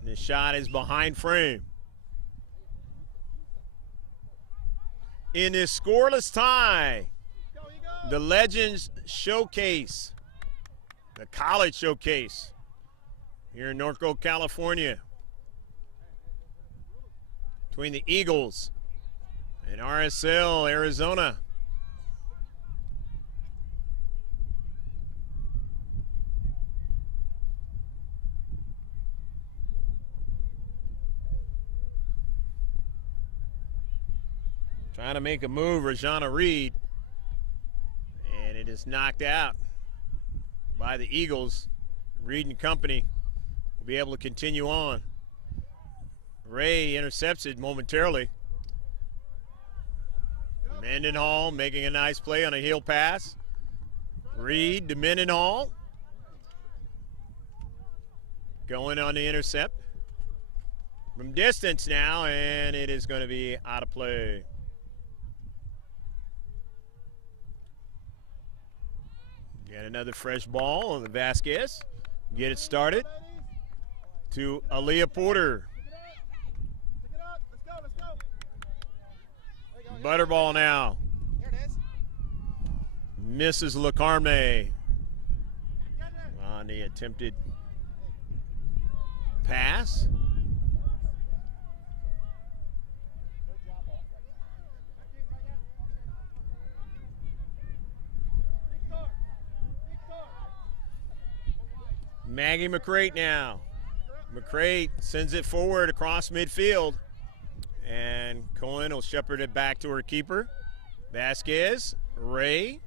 And the shot is behind frame. In this scoreless tie, the Legends Showcase, the college showcase here in Norco, California, between the Eagles and RSL Arizona. Trying to make a move, Rajana Reed, and it is knocked out by the Eagles. Reed and company will be able to continue on. Ray intercepts it momentarily. Mendenhall making a nice play on a heel pass. Reed to Mendenhall. Going on the intercept from distance now, and it is going to be out of play. Get another fresh ball on the Vasquez. Get it started to Aaliyah Porter. Butterball now. Misses LaCarme on the attempted pass. Maggie McCrate now. McCrate sends it forward across midfield. And Cohen will shepherd it back to her keeper. Vasquez, Ray.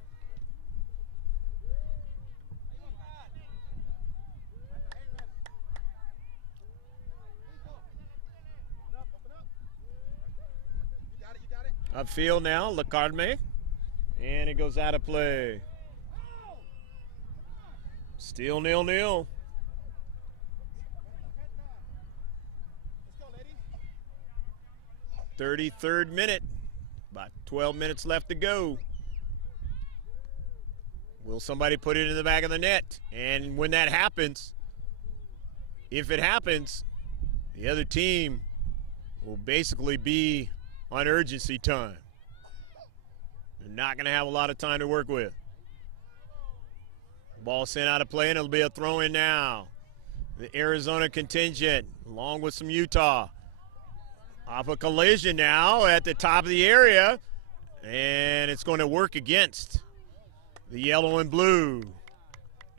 Upfield now, LaCarme. And it goes out of play. Still 0-0. 33rd minute, about 12 minutes left to go. Will somebody put it in the back of the net? And when that happens, if it happens, the other team will basically be on urgency time. They're not going to have a lot of time to work with. Ball sent out of play, and it'll be a throw-in now. The Arizona contingent, along with some Utah. Off a collision now at the top of the area, and it's going to work against the yellow and blue.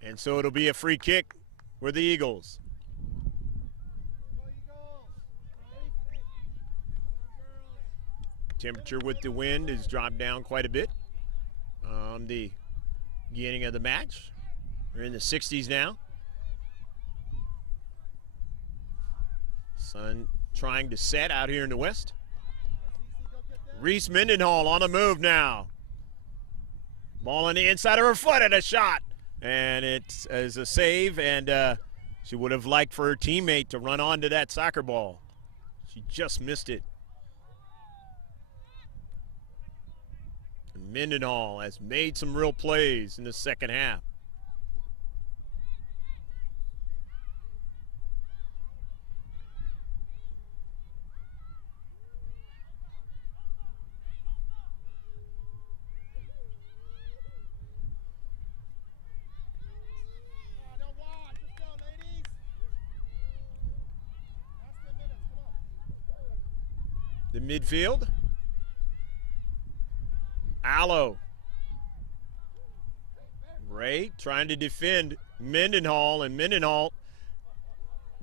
And so it'll be a free kick for the Eagles. Temperature with the wind has dropped down quite a bit on the beginning of the match. We're in the 60s now. Sun trying to set out here in the west. Reese Mendenhall on the move now. Ball on the inside of her foot and a shot. And it is a save, and she would have liked for her teammate to run onto that soccer ball. She just missed it. And Mendenhall has made some real plays in the second half. The midfield. Allo. Ray trying to defend Mendenhall, and Mendenhall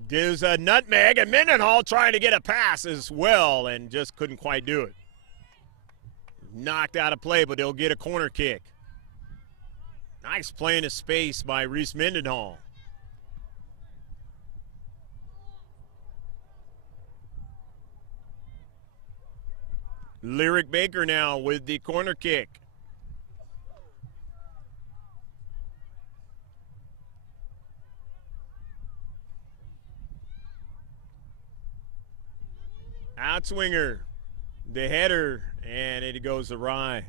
does a nutmeg, and Mendenhall trying to get a pass as well and just couldn't quite do it. Knocked out of play, but they'll get a corner kick. Nice play in the space by Reese Mendenhall. Lyric Baker now with the corner kick. Outswinger, the header, and it goes awry.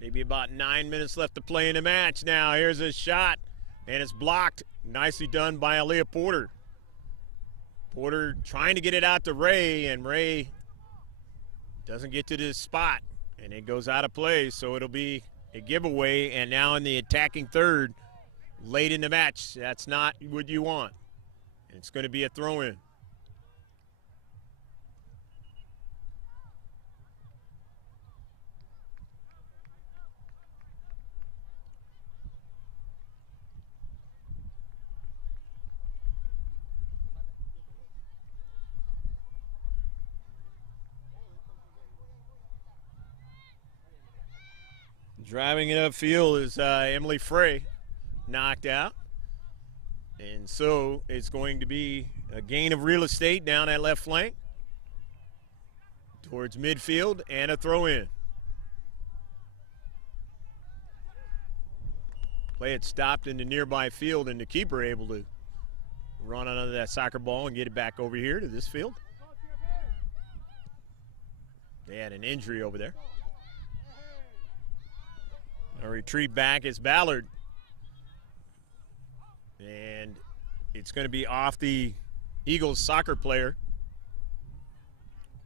Maybe about 9 minutes left to play in the match now. Here's a shot, and it's blocked. Nicely done by Aaliyah Porter. Porter trying to get it out to Ray, and Ray doesn't get to this spot, and it goes out of play, so it'll be a giveaway. And now in the attacking third, late in the match, that's not what you want. It's going to be a throw-in. Driving it upfield is Emily Frey, knocked out. And so it's going to be a gain of real estate down that left flank towards midfield and a throw-in. Play it stopped in the nearby field, and the keeper able to run under that soccer ball and get it back over here to this field. They had an injury over there. A retreat back is Ballard. And it's going to be off the Eagles soccer player.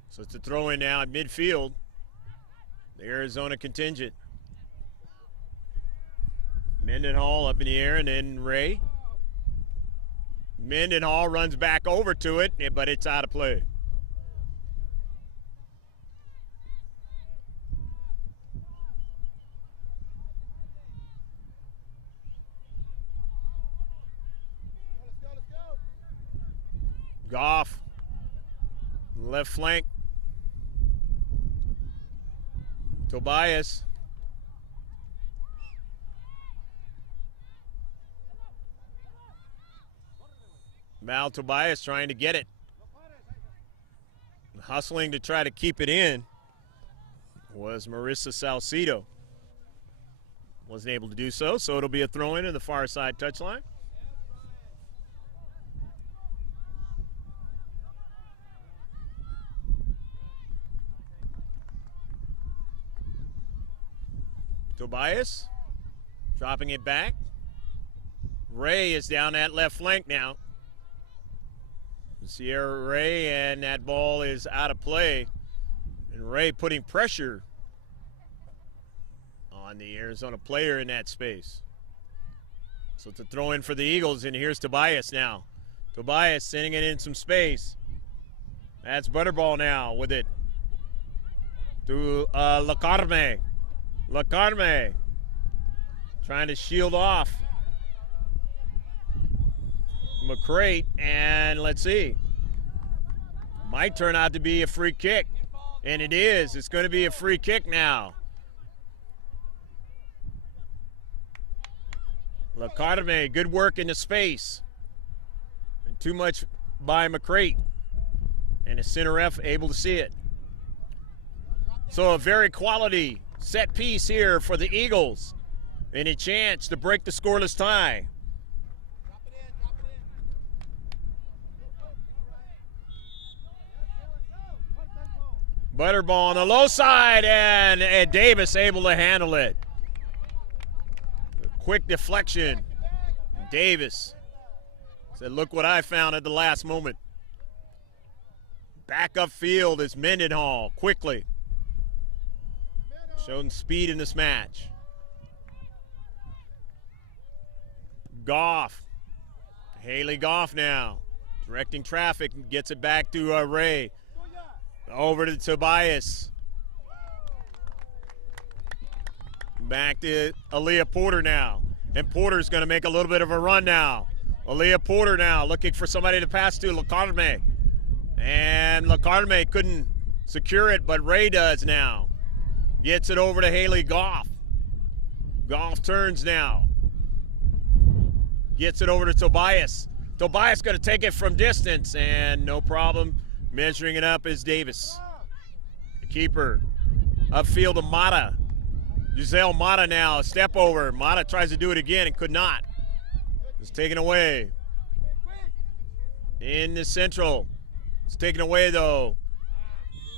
So it's a throw in now at midfield. The Arizona contingent. Mendenhall up in the air, and then Ray. Mendenhall runs back over to it, but it's out of play. Goff, left flank. Tobias. Mal Tobias trying to get it. Hustling to try to keep it in was Marissa Salcido. Wasn't able to do so, so it'll be a throw-in the far side touchline. Tobias dropping it back. Ray is down that left flank now. Sierra Ray, and that ball is out of play. And Ray putting pressure on the Arizona player in that space. So it's a throw in for the Eagles, and here's Tobias now. Tobias sending it in some space. That's Butterball now with it to Lacarme. Lacarme trying to shield off McCrate, and let's see. Might turn out to be a free kick, and it is. It's going to be a free kick now. Lacarme, good work in the space. And too much by McCrate. And the center ref able to see it. So a very quality set piece here for the Eagles. And a chance to break the scoreless tie. Butterball on the low side, and Davis able to handle it. Quick deflection. Davis said, look what I found at the last moment. Back upfield is Mendenhall quickly. Showing speed in this match. Goff. Haley Goff now. Directing traffic, gets it back to Ray. Over to Tobias. Back to Aaliyah Porter now. And Porter's going to make a little bit of a run now. Aaliyah Porter now looking for somebody to pass to. Lacarme. And Lacarme couldn't secure it, but Ray does now. Gets it over to Haley Goff. Goff turns now. Gets it over to Tobias. Tobias going to take it from distance, and no problem. Measuring it up is Davis. The keeper. Upfield to Mata. Giselle Mata now, a step over. Mata tries to do it again and could not. It's taken away. In the central. It's taken away though.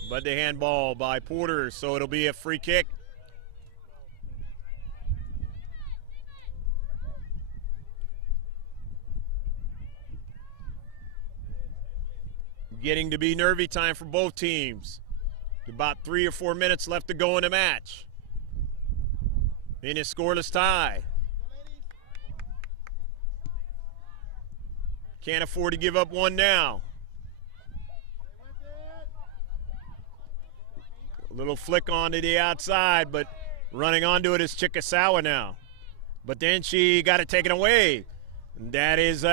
But the handball by Porter, so it'll be a free kick. Getting to be nervy time for both teams. About 3 or 4 minutes left to go in the match. In a scoreless tie. Can't afford to give up one now. A little flick onto the outside, but running onto it is Chikasawa now. But then she got it taken away. That is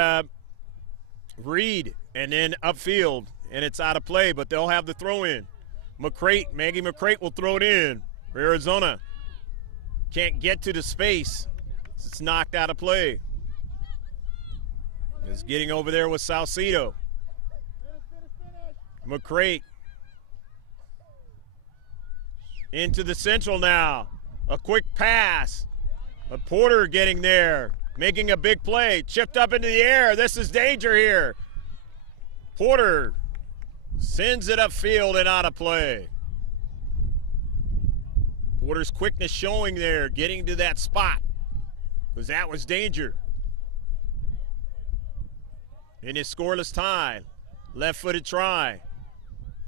Reed, and then upfield, and it's out of play, but they'll have the throw in. McCrate, Maggie McCrate will throw it in for Arizona. Can't get to the space. It's knocked out of play. It's getting over there with Salcido. McCrate. Into the central now. A quick pass. But Porter getting there. Making a big play. Chipped up into the air. This is danger here. Porter sends it upfield and out of play. Porter's quickness showing there, getting to that spot, because that was danger. In his scoreless tie, left-footed try.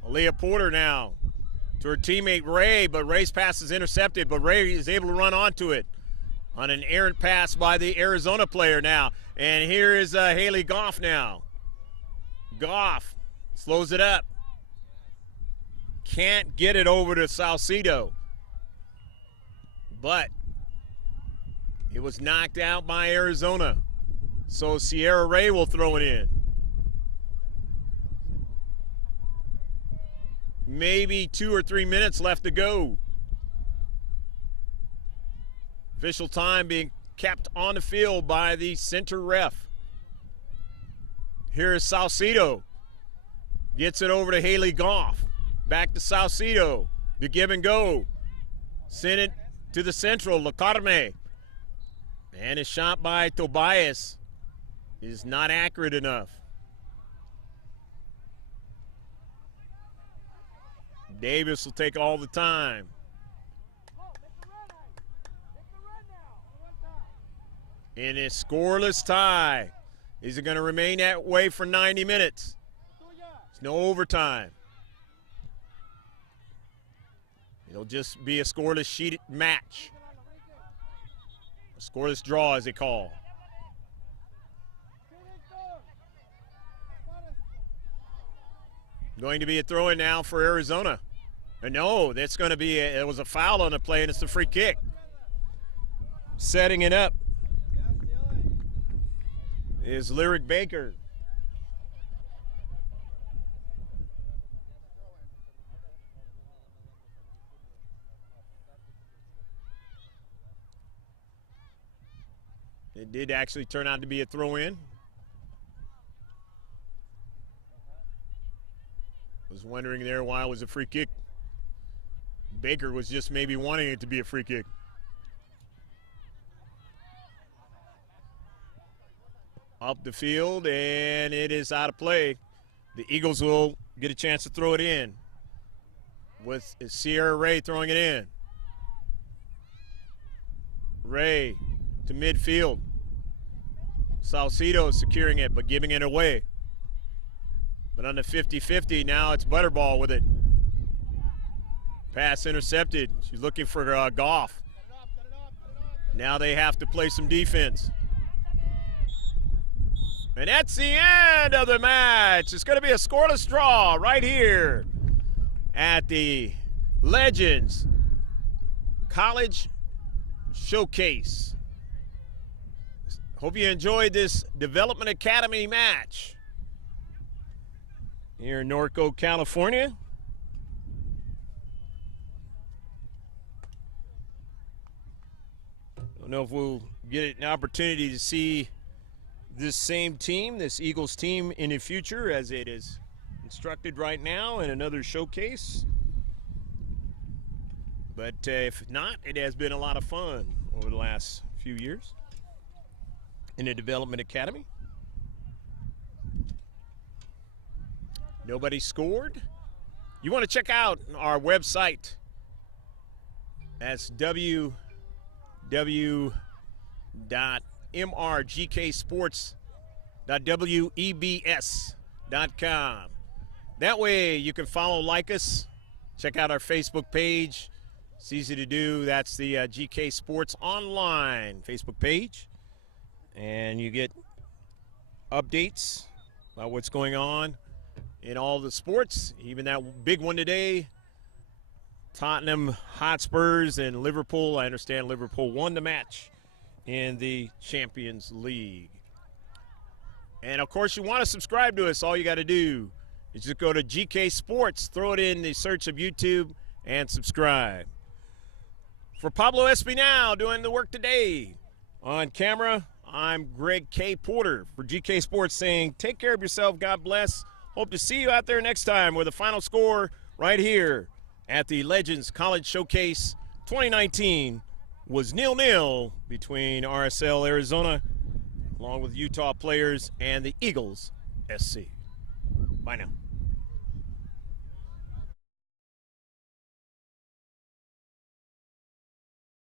Aaliyah Porter now to her teammate Ray, but Ray's pass is intercepted, but Ray is able to run onto it on an errant pass by the Arizona player now. And here is Haley Goff now. Goff slows it up. Can't get it over to Salcido. But it was knocked out by Arizona. So Sierra Ray will throw it in. Maybe 2 or 3 minutes left to go. Official time being kept on the field by the center ref. Here is Salcido. Gets it over to Haley Goff. Back to Salcido. The give and go. Send it to the central, Lacarme. And a shot by Tobias is not accurate enough. Davis will take all the time. In a scoreless tie. Is it going to remain that way for 90 minutes? no overtime. It'll just be a scoreless sheet match. A scoreless draw, as they call. Going to be a throw-in now for Arizona. And no, that's going to be, it was a foul on the play, and it's a free kick. Setting it up is Lyric Baker. It did actually turn out to be a throw-in. Was wondering there why it was a free kick. Baker was just maybe wanting it to be a free kick. Up the field, and it is out of play. The Eagles will get a chance to throw it in with Sierra Ray throwing it in. Ray to midfield. Salcido securing it, but giving it away. But on the 50-50, now it's Butterball with it. Pass intercepted. She's looking for Goff. Now they have to play some defense. And that's the end of the match. It's going to be a scoreless draw right here at the Legends College Showcase. Hope you enjoyed this Development Academy match here in Norco, California. Don't know if we'll get an opportunity to see this same team, this Eagles team, in the future, as it is instructed right now in another showcase. But if not, it has been a lot of fun over the last few years in the Development Academy. Nobody scored. You want to check out our website. That's www.mrgksports.webs.com. That way you can follow, like us, check out our Facebook page. It's easy to do. That's the GK Sports Online Facebook page. And you get updates about what's going on in all the sports, even that big one today, Tottenham Hotspurs and Liverpool. I understand Liverpool won the match in the Champions League. And, of course, you want to subscribe to us. All you got to do is just go to GK Sports, throw it in the search of YouTube, and subscribe. For Pablo Espinal doing the work today on camera, I'm Greg K. Porter for GK Sports saying take care of yourself. God bless. Hope to see you out there next time with the final score right here at the Legends College Showcase 2019 was 0-0 between RSL Arizona along with Utah players and the Eagles SC. Bye now.